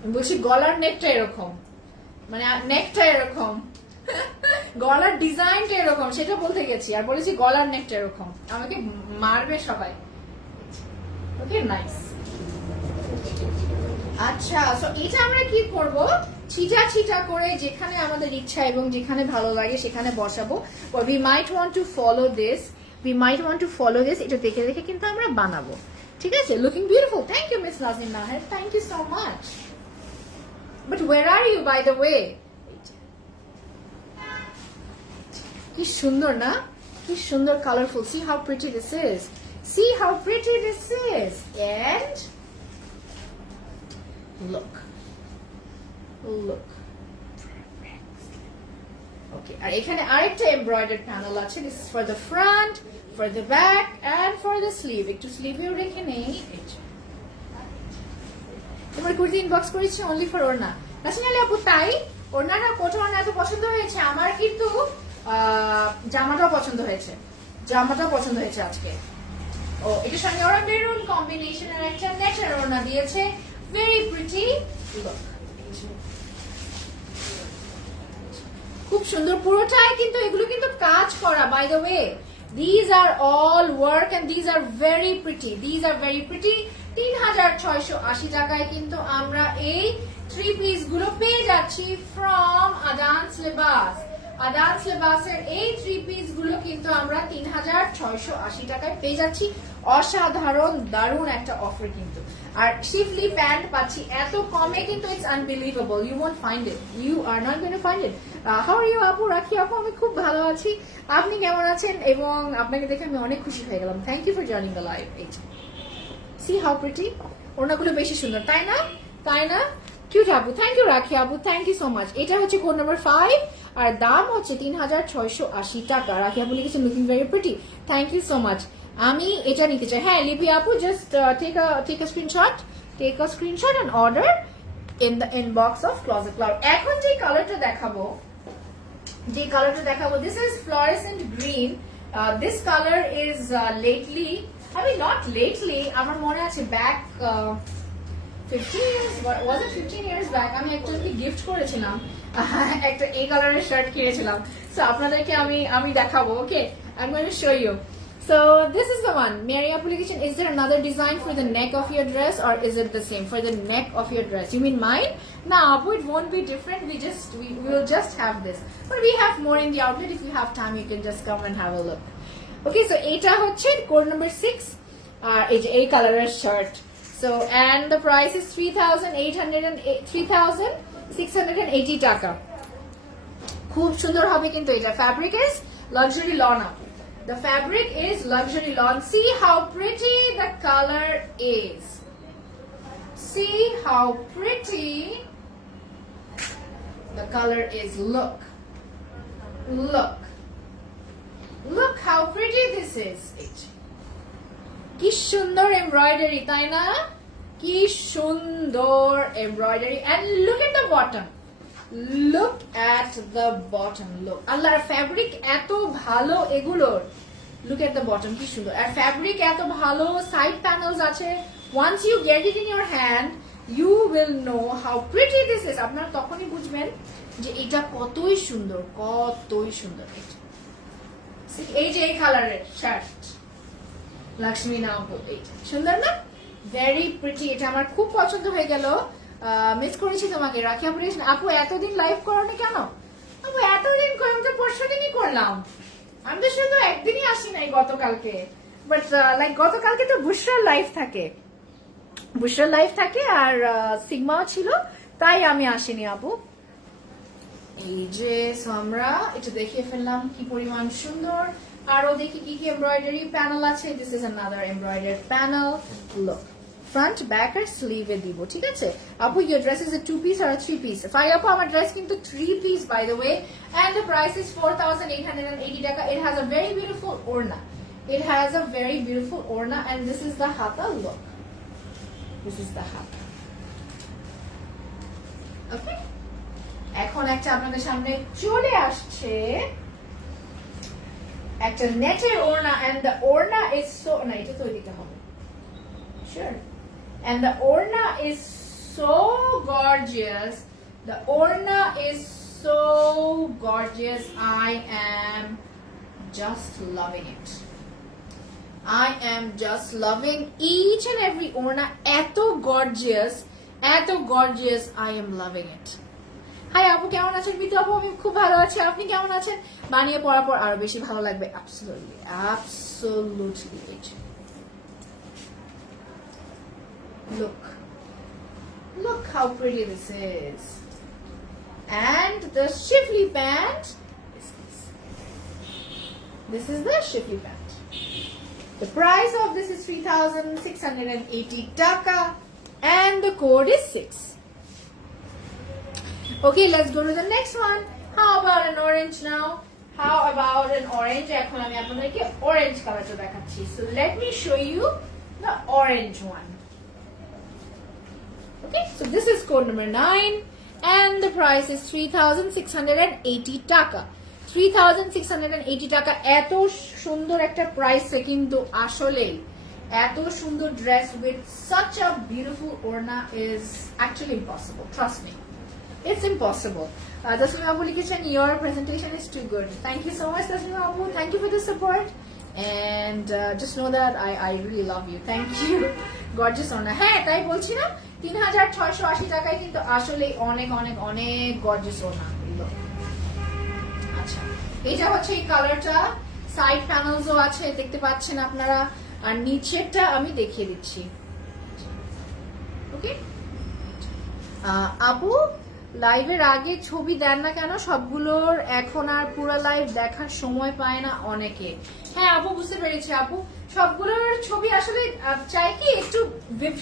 আমি বলছি গলার নেকটা এরকম, মানে নেকটা এরকম, গলার ডিজাইনটা এরকম, সেটা বলতে গেছি আর বলেছি গলার নেকটা এরকম. আমাকে মারবে সবাই. ওকে, নাইস. আচ্ছা, সো এটা আমরা কি করব, ছিটা ছিটা করে যেখানে আমাদের ইচ্ছা এবং যেখানে ভালো লাগে সেখানে বসাবো. we might want to follow this, এটা দেখে দেখে কিন্তু আমরা বানাবো. ঠিক আছে, looking beautiful. Thank you, Miss Nazneen Naher. Thank you so much. But where are you, by the way? কি সুন্দর না, কি সুন্দর, colourful. See how pretty this is. See how pretty this is. And look. Okay, আর এখানে আরেকটা embroidery panel আছে. This is for the front, for the back and for the sleeve. একটু স্লিভেও রেখে নেই. তোমার কুর্তি ইনবক্স করেছি only for ওড়না. নাসিনালি আপু তাই ওড়নাটা কোটা ওড়না এত পছন্দ হয়েছে আমার, কিন্তু জামাটাও পছন্দ হয়েছে, আজকে. ও এটার সঙ্গে ওরা মেরুন কম্বিনেশনের একটা নেটের ওড়না দিয়েছে. ভেরি প্রিটি লুক, খুব সুন্দর পুরোটাই. কিন্তু এগুলো কিন্তু কাজ করা, by the way. These are all work and these are very pretty. 3680 টাকায় কিন্তু আমরা এই 3 পিস গুলো পেয়ে যাচ্ছি from Adans Libas. আদান্স লেবাসের এই 3 পিস গুলো কিন্তু আমরা 3680 টাকায় পেয়ে যাচ্ছি. অসাধারণ দারুণ একটা অফার কিন্তু. আর শিফলি প্যান্ট পাচ্ছি এত কমে, কিন্তু it's unbelievable. You won't find it, you are not going to find it. How are you আপু? রাখি আপু, আমি খুব ভালো আছি, আপনি কেমন আছেন? এবং আপনাকে দেখে আমি অনেক খুশি হয়ে গেলাম. Thank you for joining the live. See how pretty, ওড়নাগুলো বেশি সুন্দর, তাই না? কিউট আপু, থ্যাংক ইউ রাখি আপু, থ্যাংক ইউ সো মাচ. এটা হচ্ছে কোড নাম্বার 5 আর দাম হচ্ছে 3680 টাকা. রাখি আপু লিখেছেন looking very pretty, thank you so much. আমি এটা নিতে চাই. হ্যাঁ লিপি আপু, just take a screenshot and order in the inbox of Closet Cloud. এখন যে কালারটা দেখাবো, this is fluorescent green. This colour is lately, not lately, আমার মনে আছে back 15 years, was it 15 years back, আমি একজনকে গিফট করেছিলাম একটা এই কালারের শার্ট কিনেছিলাম. সো আপনাদেরকে আমি দেখাবো. ওকে, I'm going to show you. So this is the one. Mary application. Is there another design for the neck of your dress, or is it the same for the neck of your dress? You mean mine? No, it won't be different. We will just have this, but we have more in the outlet. If you have time, you can just come and have a look. Okay, so এটা হচ্ছে code number 6 আর এই কালারের shirt. So and the price is 3680 টাকা. খুব সুন্দর হবে কিন্তু এটা. Fabric is luxury lawn. The fabric is luxury lawn. See how pretty the color is. See how pretty the color is. Look. Look how pretty this is. কি সুন্দর embroidery, তাই না? কি সুন্দর embroidery. and look at the bottom. Look at the bottom. Look, আল্লাহর fabric এত ভালো এগুলোর। Look at the bottom, কি সুন্দর। আর ফ্যাব্রিক এত ভালো, সাইড প্যানেলস আছে। once you get it in your hand, you will know how pretty this is. আপনারা তখনই বুঝবেন যে এটা কতই সুন্দর, কতই সুন্দর। এই যে এই কালারের শার্ট, লক্ষ্মী নাও সুন্দর না? Very pretty. এটা আমার খুব পছন্দ হয়ে গেল। মিস করেছি তোমাকে রাখি আপু। আপু এতদিন লাইভ করোনি কেন? আপু এতদিন করে, আমি তো পরশু দিনই করলাম। আমি তো শুধু একদিনই আসি নাই গতকালকে, বাট লাইক গতকালকে তো বুশরার লাইভ থাকে, বুশরার লাইভ থাকে আর সিগমাও ছিল, তাই আমি আসিনি আপু। এই যে আমরা এটা দেখিয়ে ফেললাম কি পরিমাণ সুন্দর। আরো দেখি কি কি এমব্রয়ডারি প্যানেল আছে। This is another embroidery panel. Look, front back আর স্লিভে দিব, ঠিক আছে আপু? Your dress is a 2 piece or a 3 piece? ফাই আপু, আমার ড্রেস কিন্তু 3 piece by the way, and the price is 4880 টাকা। It has a very beautiful orna. It has a very beautiful orna, and this is the hata. Look, this is the hata. Okay, এখন একটা আপনাদের সামনে চলে আসছে একটা নেটের ওড়না, and the ওড়না is so, না এটা তো দিতে হবে, sure, and the ওড়না is so gorgeous. The ওড়না is so gorgeous. I am just loving it. I am just loving each and every ওড়না. এত গর্জিয়াস, এত gorgeous. I am loving it. Hi আপু, কেমন আছেন? বিতু আপু, আমি খুব ভালো আছি। আপনি কেমন আছেন? বানিয়ে পড়ার পর আরো বেশি ভালো লাগবে। Absolutely, absolutely. Look, look how pretty this is. And the shifly pant is this. This is the shifly pant. The price of this is 3680 taka, and the code is 6. Okay, let's go to the next one. How about an orange now? How about an orange? এখন আমি আপনাদেরকে orange কালারটা দেখাচ্ছি। So let me show you the orange one. Okay, so this is code number 9, and the price is 3680 taka. 3680 টাকা। এত সুন্দর একটা প্রাইসে কিন্তু আসলেই এত সুন্দর dress with such a beautiful orna is actually impossible. Trust me. It's impossible. Tasmima Abu likhechen, your presentation is too good. Thank you so much, Tasmima Abu. Thank you for the support. And just know that I really love you. Thank you. Gorgeous orna. হ্যাঁ, তাই বলছি না, 3680 টাকায় কিন্তু আসলে অনেক অনেক অনেক গর্জিয়াস orna এগুলো। আচ্ছা, এটা হচ্ছে এই কালারটা। সাইড প্যানেলসও আছে, দেখতে পাচ্ছেন আপনারা। আর নিচেরটা আমি দেখিয়ে দিচ্ছি। ওকে আপু, লাইভের আগে ছবি দেন না কেন? সবগুলোর এখন আর পুরো লাইভ দেখার সময় পায় না অনেকে। হ্যাঁ আপু, বুঝতে পেরেছি আপু। সবগুলোর ছবি আসলে চাই কি একটু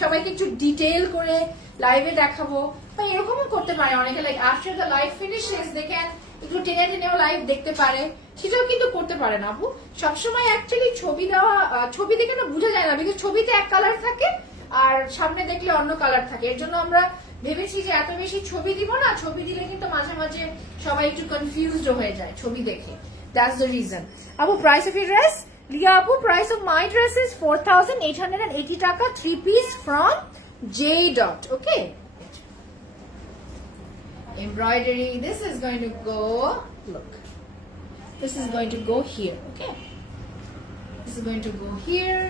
সবাইকে একটু ডিটেইল করে লাইভে দেখাবো, বা এরকমও করতে পারে অনেকে। Like after the live finishes দেখেন একটু টেনে টেনেও লাইভ দেখতে পারে, সেটাও কিন্তু করতে পারে না আপু। সবসময় অ্যাকচুয়ালি ছবি দেওয়া, ছবি দেখে না বোঝা যায় না, বিকজ ছবিতে এক কালার থাকে আর সামনে দেখলে অন্য কালার থাকে। এর জন্য আমরা ভেবেছি যে এত বেশি ছবি দিব না, ছবি দিলে কিন্তু মাঝে মাঝে সবাই একটু কনফিউজড হয়ে যায় ছবি দেখে। That's the reason. আপু, প্রাইস অফ ইউর ড্রেস? লিয়া আপু, price of my dress is 4880 টাকা, 3 piece from J Dot. Okay, embroidery. This is going to go, look, this is going to go here. Okay, this is going to go here.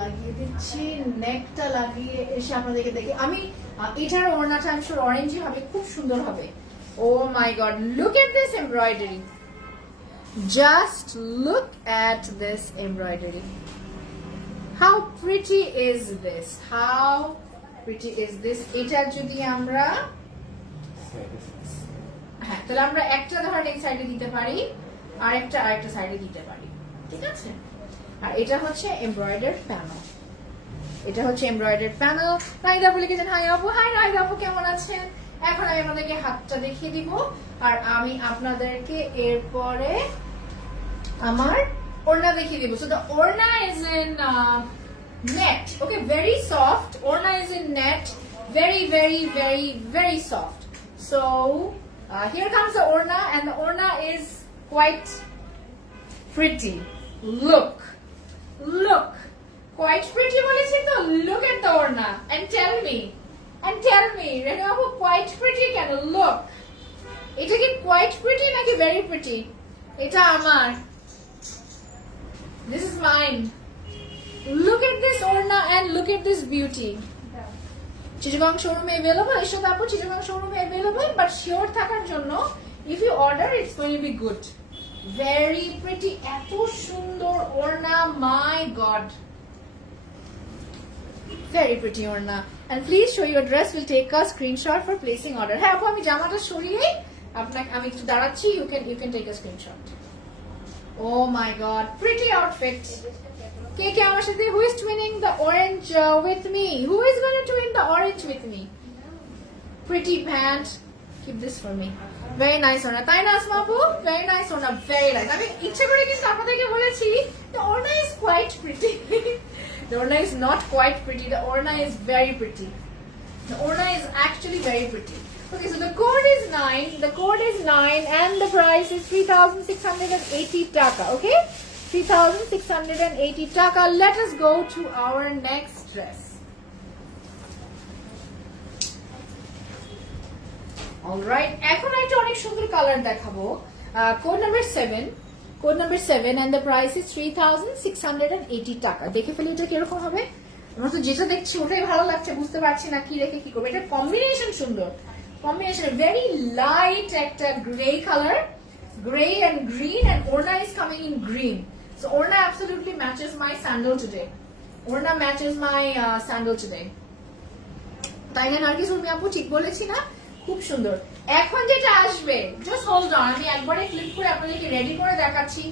লাগিয়ে দিচ্ছি, নেকটা লাগিয়ে এসে আপনাদেরকে দেখি আমি। এটার ওড়নাটা আমি শিওর অরেঞ্জই হবে, খুব সুন্দর হবে। Oh my god, look at this embroidery. Just look at this embroidery. How pretty is this, how pretty is this. এটা যদি আমরা, হ্যাঁ, তাহলে আমরা একটা ধরেন এই সাইডে দিতে পারি, আর একটা আরেকটা সাইডে দিতে পারি, ঠিক আছে? আর এটা হচ্ছে এমব্রয়ডার প্যানেল, এটা হচ্ছে এমব্রয়ডার প্যানেল। রাইদা আপু লিখেছেন, হাই আপু। হাই রাইদা আপু, কেমন আছেন? এখন আমি আপনাদেরকে হাতটা দেখিয়ে দিব, আর আমি আপনাদেরকে এরপরে আমার ওড়না দেখিয়ে দিব। So the ওড়না is in net. Okay, very soft. ওড়না is in net. Very, very, very, very soft. So here comes the ওড়না, and the ওড়না is quite pretty. Look. Quite pretty বলেছি তো? Look at the ওড়না and tell me. Renu আপু quite pretty কেন? Look. এটা কি quite pretty নাকি very pretty? এটা আমার। This is mine. Look at this ওড়না and look at this beauty. Chittagong শোরুমে available. এসব আপু চিটাগং শোরুমে available, but sure থাকার জন্য if you order it's going to be good. Very pretty. এত সুন্দর ওড়না, my god. Very pretty ওড়না. And please show your dress. We'll take a screenshot for placing order. হ্যাঁ আপু আমি জামাটা সরিয়ে আপনাকে আমি একটু দাঁড়াচ্ছি. You can take a screenshot. Oh my god, pretty outfit. কে আমার সাথে who is twinning the orange with me? Who is going to twin the orange with me? Pretty pant. Keep this for me. Very nice ওড়না. তাই না আসমা আপু? Very nice ওড়না. Very nice. আমি ইচ্ছে করে কিন্তু আপনাদেরকে বলেছি the ওড়না is quite pretty. The ওড়না is not quite pretty. The ওড়না is very pretty. The ওড়না is actually very pretty. Okay, so the code is 9. The code is 9 and the price is 3,680 taka. Okay, 3,680 taka. Let us go to our next dress. All right. এখন একটা অনেক সুন্দর colour দেখাবো। Code number 7. Code number 7 and the price is 3,680 টাকা। দেখে ফেলি এটা কিরকম হবে। আমার তো যেটা দেখছি ওটাই ভালো লাগছে, বুঝতে পারছি না কি রেখে কি করবো। এটা কম্বিনেশন সুন্দর। Combination, very light একটা gray color, gray and green, and Orna is coming in green. So Orna absolutely matches my sandal today. Orna matches my sandal today. তাই না নার্গিস উর্মি আপু ঠিক বলেছি না? খুব সুন্দর। এখন যেটা আসবে, just hold on, আমি একবারে ক্লিক করে আপনাদেরকে রেডি করে দেখাচ্ছি।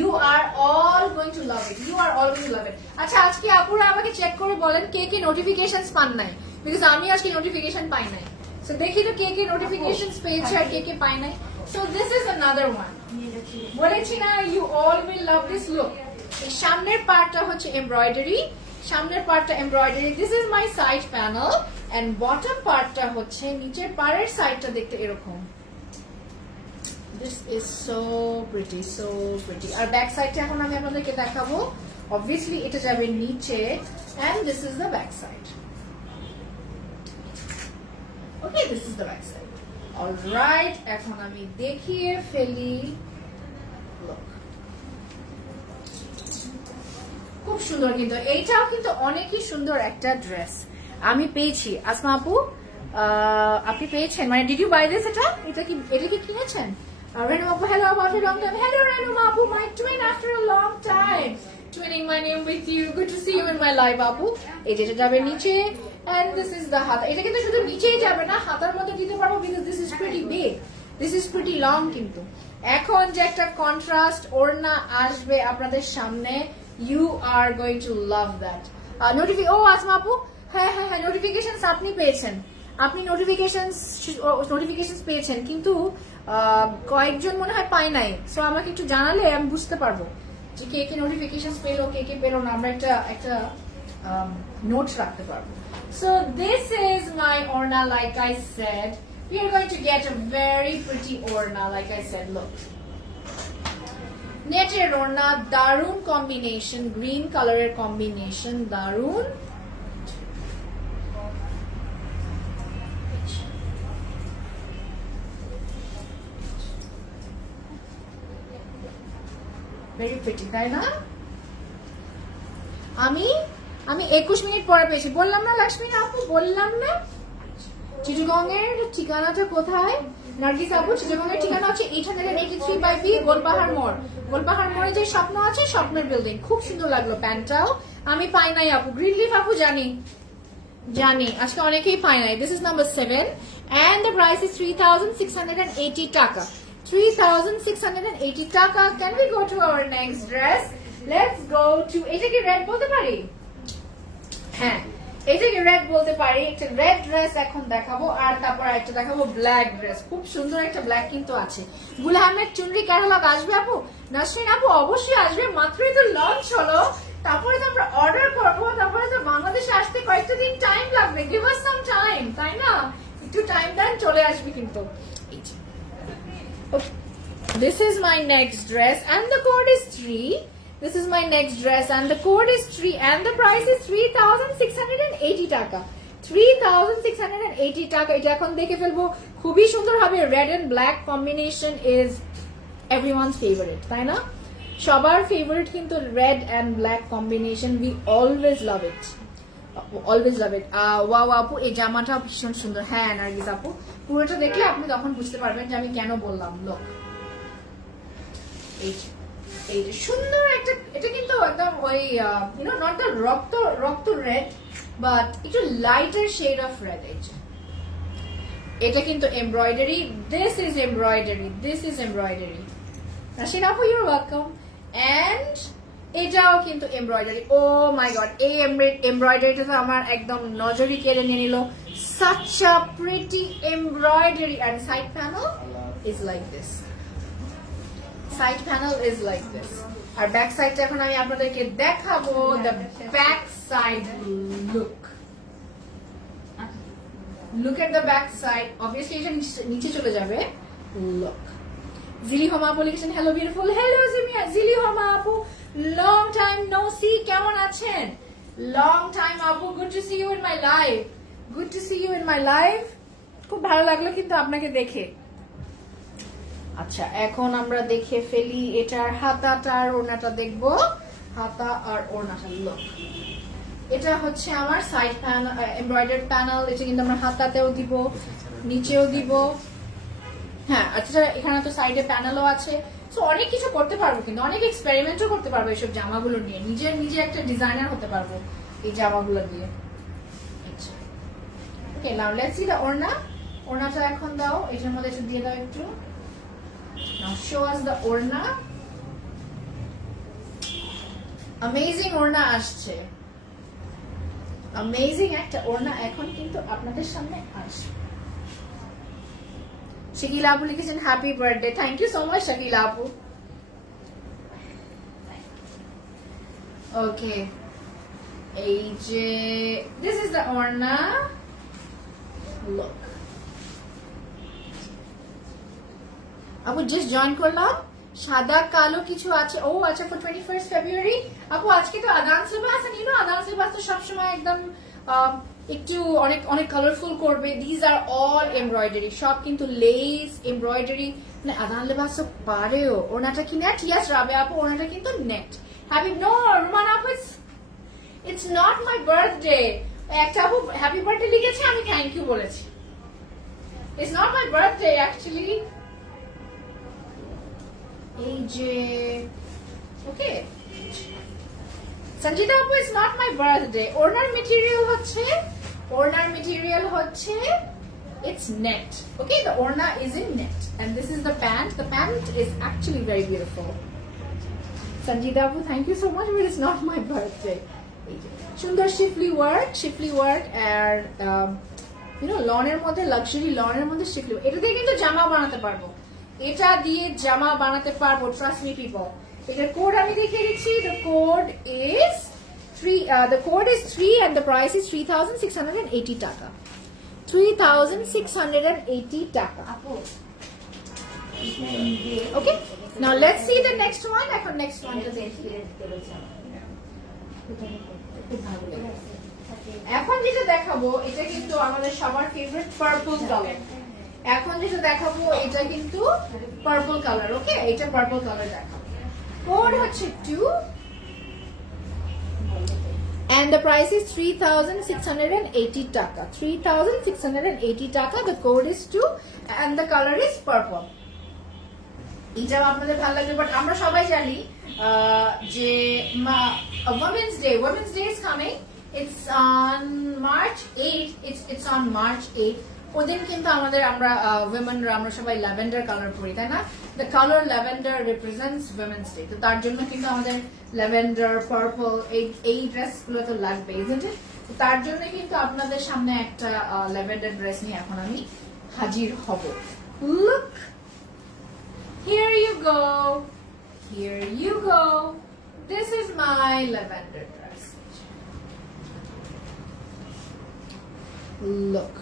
You are all going to love it. You are all going to love it. আচ্ছা আজকে আপুরা আমাকে চেক করে বলেন কে কে নোটিফিকেশনস পান নাই, বিকজ আমি আজকে নোটিফিকেশন পাই নাই। So দেখি তো কে কে নোটিফিকেশনস পেয়েছে আর কে কে পায় নাই। So this is another one. বলেছি না you all will love this look. এই সামনের পার্টটা হচ্ছে এমব্রয়ডারি, সামনের পার্টটা embroidery. This is my side panel and bottom পার্টটা হচ্ছে নিচের পাড়ের সাইডটা দেখতে এরকম। This is so pretty, so pretty. R back সাইডটা এখন আমি আপনাদেরকে দেখাবো। Obviously এটা যাবে নিচে and this is the back side. Okay, this is the back side. All right, এখন আমি দেখিয়ে ফেলি। Look. খুব সুন্দর কিন্তু এইটাও কিন্তু অনেকই সুন্দর একটা ড্রেস আমি পেয়েছি। আসমা আপু আপনি পেয়েছেন, মানে ডিড ইউ বাই দিস? এটা কি কিনেছেন? Renu Apu, hello, about a long time. Hello, Renu Apu, my twin after a long time. Twinning my name with you. Good to see you in my life, Apu. এই যেটা যাবে নিচে, and this is the হাতা। এটা কিন্তু শুধু নিচেই যাবে না, হাতার মধ্যে দিতে পারবো, because this is pretty big. This is pretty long কিন্তু। এখন যে একটা কন্ট্রাস্ট ওড়না আসবে আপনাদের সামনে, you are going to love that. Asma আপু, হ্যাঁ নোটিফিকেশনস আপনি পেয়েছেন, আপনি নোটিফিকেশনস পেয়েছেন, কিন্তু কয়েকজন মনে হয় পায় নাই। সো আমাকে একটু জানালে আমি বুঝতে পারবো যে কে কে নোটিফিকেশনস পেলো, কে কে পেলো না, আমরা একটা নোটস রাখতে পারবো। সো দিস ইজ মাই ওড়না, like I said we are going to get a very pretty ওড়না, like I said. Look, নেটের ওড়না, দারুন কম্বিনেশন, গ্রিন কালারের কম্বিনেশন, দারুন। ভেরি প্রিটি, তাই না? আমি 21 মিনিট পরে পেয়েছি, বললাম না লক্ষ্মী আপু, বললাম না। চিটাগং এর ঠিকানাটা কোথায় নার্গিস আপু? চিটাগং এর ঠিকানা হচ্ছে 883/B গোলপাহাড় মোড়। গোলপাহাড় মোড়ে যে স্বপ্ন আছে, স্বপ্নের বিল্ডিং। খুব সুন্দর লাগলো প্যান্টটাও। আমি পাই নাই আপু, গ্রিন লিফ আপু জানি আজকে অনেকেই পাই নাই। This is number 7 and the price is 3,680 টাকা। 3,680 টাকা। Can we go to our next dress? Let's go to, এটা কি রেড বলতে পারি? হ্যাঁ, এটাকে রেড বলতে পারি। একটা রেড ড্রেস এখন দেখাবো, আর তারপর একটা দেখাবো ব্ল্যাক ড্রেস। খুব সুন্দর একটা ব্ল্যাক কিন্তু আছে। গুল আহমেদ চুনরি ক্যাটালগ আসবে আপু? নাসরিন আপু অবশ্যই আসবে, মাত্রই তো লঞ্চ হলো, তারপরে তো আমরা অর্ডার করবো, তারপরে তো বাংলাদেশে আসতে কয়েকটা দিন টাইম লাগবে। গিভ আস সাম টাইম, তাই না? একটু টাইম দেন, চলে আসবে কিন্তু। This is my next dress and the code is 3. This is my next dress and the code is 3 and the price is 3680 টাকা। 3680 টাকা। এটা এখন দেখে ফেলবো, খুবই সুন্দর হবে। Red and black combination is everyone's favourite, তাই না? সবার ফেভারিট কিন্তু red and black combination. We always love it, always love it. Wow আপু, এই জামাটা ভীষণ সুন্দর। হ্যাঁ নার্গিস আপু, পুরোটা দেখলে আপনি তখন বুঝতে পারবেন যে আমি কেন বললাম। লোক এই যে সুন্দর একটা, এটা কিন্তু একদম ওই নট দ্য রক্ত রক্ত রেড, বাট একটু লাইটার শেড অফ রেড। এটা কিন্তু embroidery. This is embroidery, this is embroidery. Nasin আপু ইউর ওয়েলকাম। এন্ড এটাও কিন্তু এমব্রয়ডারি। ও মাই গড, এই এমব্রয়ডারিটা তো আমার একদম নজরই কেড়ে নিয়ে নিল। such a pretty embroidery and side panel is like this. Side panel is like this. আর ব্যাক সাইডটা এখন আমি আপনাদেরকে দেখাবো। the back side look. Look at the back side. Obviously এটা নিচে চলে যাবে। Look. জিলি হোমা আপু লিখেছেন হ্যালো বিউটিফুল। হ্যালো জিলি হোমা আপু, লং টাইম নো সি, কেমন আছেন? লং টাইম আপু, good to see you in my live, good to see you in my live. খুব ভালো লাগলো কিন্তু আপনাকে দেখে। আচ্ছা, এখন আমরা দেখে ফেলি এটার হাতাটা আর ওড়নাটা দেখবো। হাতা আর ওড়নাটা লোক, এটা হচ্ছে আমার সাইড প্যানেল, এমব্রয়ডারি প্যানেল। এটা কিন্তু আমরা হাতাতেও দিব, নিচেও দিব। হ্যাঁ আচ্ছা, এখানে তো সাইডে প্যানেলও আছে। সো অনেক কিছু করতে পারবো, কিন্তু অনেক এক্সপেরিমেন্টও করতে পারবো এইসব জামাগুলো নিয়ে। নিজে একটা ডিজাইনার হতে পারবো এই জামাগুলো দিয়ে। ওকে, নাও লেটস সি দ্য ওড়না। ওড়নাটা এখন দাও, এটার মধ্যে একটু দিয়ে দাও একটু। নাও শো আস দ্য ওড়না। অ্যামেজিং ওড়না আসছে, অ্যামেজিং একটা ওড়না এখন কিন্তু আপনাদের সামনে আসবে। শাকিলা আপু লিখেছেন happy birthday. Thank you so much Shakila আপু। ওকে, এই যে this is the orna. Look আপু, জাস্ট জয়েন করলাম। সাদা কালো কিছু আছে। ও আচ্ছা, ফর 21 ফেব্রুয়ারি আপু। আজকে তো আদান সিলেবাস, আদান সিলেবাস তো সবসময় একদম একটু অনেক অনেক কালারফুল করবে। দিজ আর অল এমব্রয়ডারি, সব কিন্তু লেস এমব্রয়ডারি। মানে আদান লেবাস তো পারেও। ওনাটা কি নেট? ইয়াস রাবে আপু, ওনাটা কিন্তু নেট। হ্যাপি নো রুমান আপু, ইটস নট মাই বার্থডে। একটা আপু হ্যাপি বার্থডে লিখেছে, আমি থ্যাংক ইউ বলেছি। It's not my birthday actually. এই যে ওকে সঞ্জিতা আপু, ইটস নট মাই বার্থডে। ওড়নার মেটেরিয়াল হচ্ছে it's net. Okay, the orna is in net and this is the pant. The pant is actually very beautiful. Sanjita Apu, thank you so much, but it's not my birthday. Sundar shifly work and লনের মধ্যে luxury, লনের মধ্যে শিফলি। এটা দিয়ে কিন্তু জামা বানাতে পারবো, এটা দিয়ে জামা বানাতে পারবো, ট্রাস্ট মি পিপল। এটার কোড আমি দেখিয়ে দিচ্ছি। The code is 3 and the price is 3680 টাকা। 3680 টাকা। Okay, now let's see the next one. এখন next one টা দেখি। এখন যেটা দেখাবো এটা কিন্তু আমাদের সবার ফেভারিট পার্পল কালার। এখন যেটা দেখাবো এটা কিন্তু পার্পল কালার। ওকে, এটা পার্পল কালার দেখাবো। কোড হচ্ছে 2 and the price is 3680 টাকা। 3680 টাকা। The code is 2 and the color is purple. এটা আপনাদের ভালো লাগবে, বাট আমরা সবাই জানি যে women's day is coming. It's on March 8th. It's on March 8th. ওদিন কিন্তু আমরা womenরা আমরা সবাই ল্যাভেন্ডার কালার পরি, তাই না? The color lavender represents women's day. তো তার জন্য কিন্তু আমাদের ল্যাভেন্ডার, পার্পল এই ড্রেস গুলো তো লাগবে, isn't it? তার জন্য কিন্তু আপনাদের সামনে একটা ল্যাভেন্ডার ড্রেস নিয়ে এখন আমি হাজির হব। Look, here you go, here you go. This is my lavender dress. Look.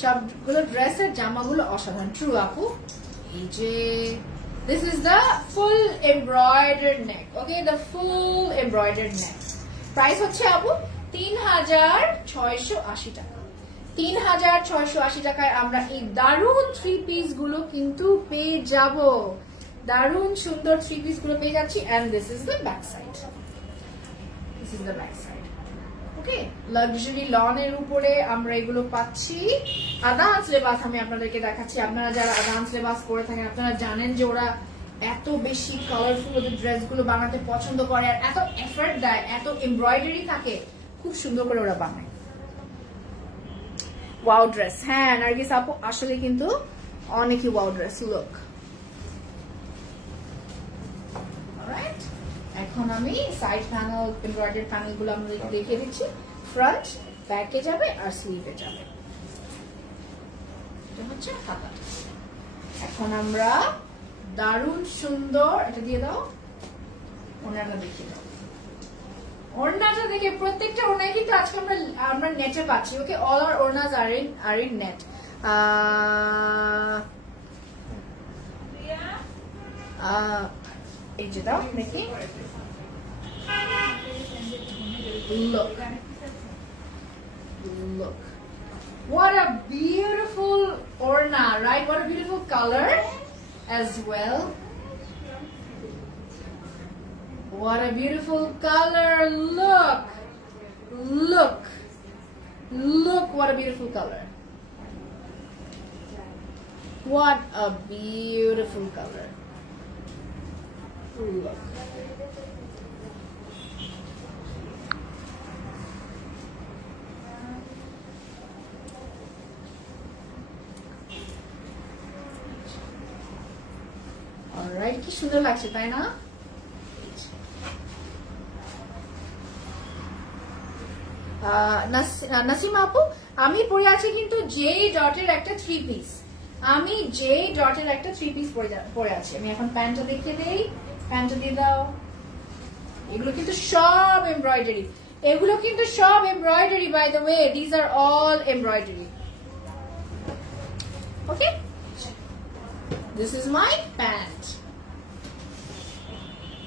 সবগুলো ড্রেসের জামাগুলো অসাধারণ। ট্রু আপু, এই যে this is the full embroidered neck. Okay, the full embroidered neck. Price হচ্ছে আপু 3680 টাকা। 3680 টাকায় আমরা এই দারুণ থ্রি পিস গুলো কিন্তু পেয়ে যাব। দারুণ সুন্দর থ্রি পিস গুলো পেয়ে যাচ্ছি। and this is the back side. This is the back side. Okay, luxury লনের উপরে আমরা এগুলো পাচ্ছি। আদান্স লেবাস আমি আপনাদেরকে দেখাচ্ছি। আপনারা যারা আদান্স লেবাস পরে থাকেন আপনারা জানেন যে ওরা এত বেশি কালারফুল ওদের ড্রেসগুলো বানাতে পছন্দ করে, আর এত এফর্ট দেয়, এত এমব্রয়ডারি থাকে, খুব সুন্দর করে ওরা বানায়। ওয়াও ড্রেস, হ্যাঁ নার্গিস আপু আসলে কিন্তু অনেকই ওয়াও ড্রেস। লুক, অলরাইট, এখন আমি সাইড প্যানেল এমব্রয়ডারি প্যানেল গুলো আমাদেরকে দেখিয়ে দিচ্ছি। ফ্রন্ট ব্যাকে যাবে আর স্লিভে যাবে। এটা হচ্ছে হাতা। এখন আমরা দারুণ সুন্দর, এটা দিয়ে দাও, ওনাটা দেখিয়ে দাও। ওড়নাটা দেখে, প্রত্যেকটা ওড়নায় কিন্তু আজকে আমরা নেটে পাচ্ছি। Okay, all are ornas are in net. এই যে দাও দেখি। Look, look, what a beautiful orna, right? What a beautiful color as well. What a beautiful color. Look, look, look, what a beautiful color. What a beautiful color. Look. Alright, কি সুন্দর লাগছে তাই না? নাসিমা আপু, আমি পরে আছি কিন্তু জে ডটের একটা থ্রি পিস। আমি জে ডটের একটা থ্রি পিস পরে আছি। আমি এখন প্যান্টটা দেখিয়ে দেই। প্যান্টটা দিয়ে দাও। এগুলো কিন্তু সব এমব্রয়ডারি। এগুলো কিন্তু সব embroidery, by the way, this are all embroidery. Okay, this is my pant.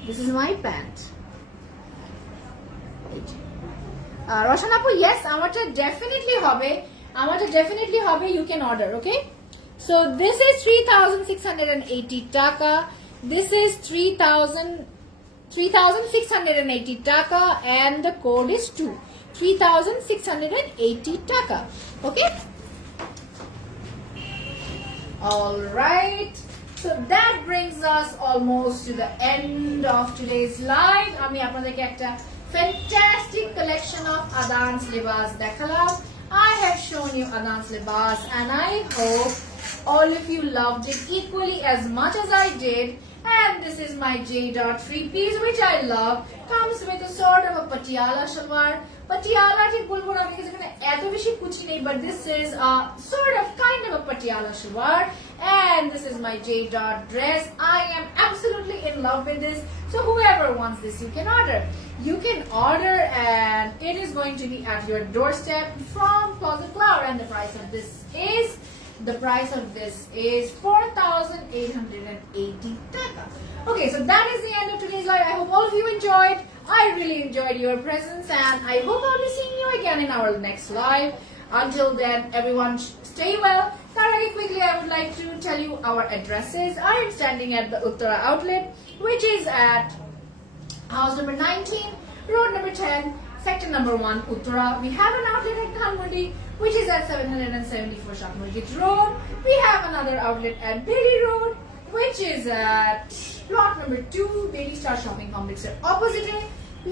This is my pant. Roshan Apu, yes, আমারটা definitely হবে, you can order, okay? So this is 3680 taka. This is 3680 taka and the code is 2. 3680 taka. Okay? All right. So that brings us almost to the end of today's live. আমি আপনাদেরকে একটা fantastic collection of Adans Libas dekhalam. I have shown you Adans Libas and I hope all of you loved it equally as much as I did. And this is my J dot three piece, which I love. Comes with a sort of a patiala shalwar. Patiala ঠিক বলবো না because এখানে এত বেশি কুচি নেই, but this is a sort of kind of a patiala shalwar. And this is my J dot dress. I am absolutely in love with this. So whoever wants this, you can order. You can order and it is going to be at your doorstep from Closet Flower. And the price of this is 4,880 taka. Okay, so that is the end of today's live. I hope all of you enjoyed. I really enjoyed your presence and I hope I'll be seeing you again in our next live. Until then, everyone stay well. Very quickly, I would like to tell you our addresses. I am standing at the Uttara outlet, which is at house number 19, road number 10, sector number 1, Uttara. We have an outlet at Dhanmondi, which is at 774 Shakmurjit Road. We have another outlet at Bailey Road, which is at plot number 2, Bailey Star Shopping Complex opposite it.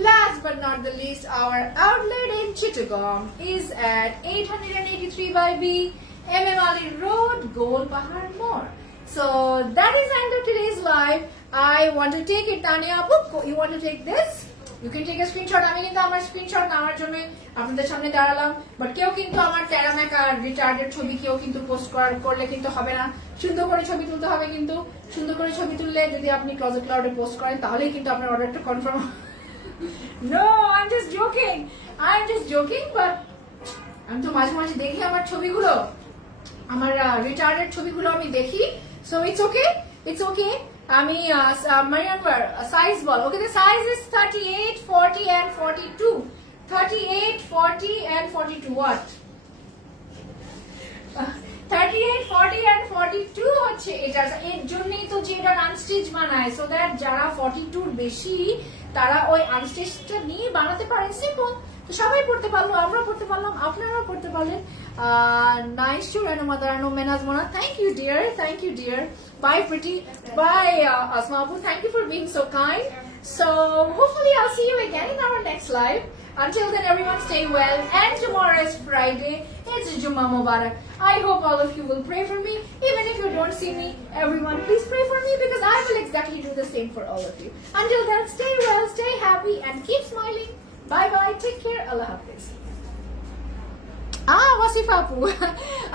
Last but not the least, our outlet in Chittagong is at 883 by B, MM Ali Road, Gol Pahar More. So that is the end of today's live. I want to take it, Tanya Apu. You want to take this? You can take a screenshot. আমি কিন্তু আমার screenshot নেওয়ার জন্য আপনাদের সামনে দাঁড়ালাম, but কেউ কিন্তু আমার ট্যারাম্যাক আর রিটার্ডের ছবি কেউ কিন্তু পোস্ট করলে কিন্তু হবে না। সুন্দর করে ছবি তুলতে হবে, কিন্তু সুন্দর করে ছবি তুললে যদি আপনি ক্লোজেট ক্লাউডে পোস্ট করেন তাহলেই কিন্তু আপনার অর্ডারটা confirm. No, I am just joking, but আমি তো মাঝে মাঝে দেখি আমার ছবিগুলো, আমার রিটার্ডের ছবিগুলো আমি দেখি। So it's okay. আমি মারিয়ানওয়ার সাইজ বল। Okay, the size is 38, 40 and 42. 38, 40 and 42. What? 38, 40 and 42 হচ্ছে এটা। এর জন্যই তো যে এটা আনস্টিচ বানায়, সো দ্যাট যারা 42 বেশি তারা ওই আনস্টিচটা নিয়ে বানাতে পারে। সিম্পল। তো সবাই পড়তে পারলো, আমরা পড়তে পারলাম, আপনারাও পড়তে পারলেন। Nice to Rano Madarano Menazmona. Thank you dear. Bye pretty. Bye Asma Apu. Thank you for being so kind. So hopefully I'll see you again in our next live. Until then, everyone stay well. And tomorrow is Friday. It's Jummah Mubarak. I hope all of you will pray for me. Even if you don't see me, everyone please pray for me, because I will exactly do the same for all of you. Until then, stay well, stay happy, and keep smiling. Bye. Take care. Allah Hafiz. Wasifa আপু,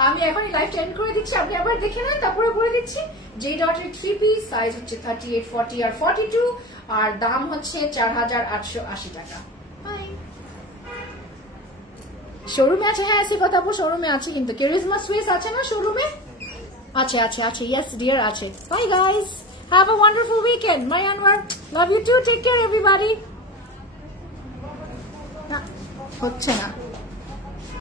আমি এখনই live and করে দিচ্ছি, আপনি আবার দেখে নেন, তারপরে বলে দিচ্ছি। যে ডটের 3 পিস, সাইজ হচ্ছে 38, 40 আর 42, আর দাম হচ্ছে 4880 টাকা। বাই। শোরুমে আছে? হ্যাঁ সিফাত আপু, শোরুমে আছে, কিন্তু ক্যারিজমা সুইস আছে না শোরুমে? আছে। ইয়েস ডিয়ার, আছে। Bye guys, have a wonderful weekend. My Anwar, love you too, take care everybody. না হচ্ছে না।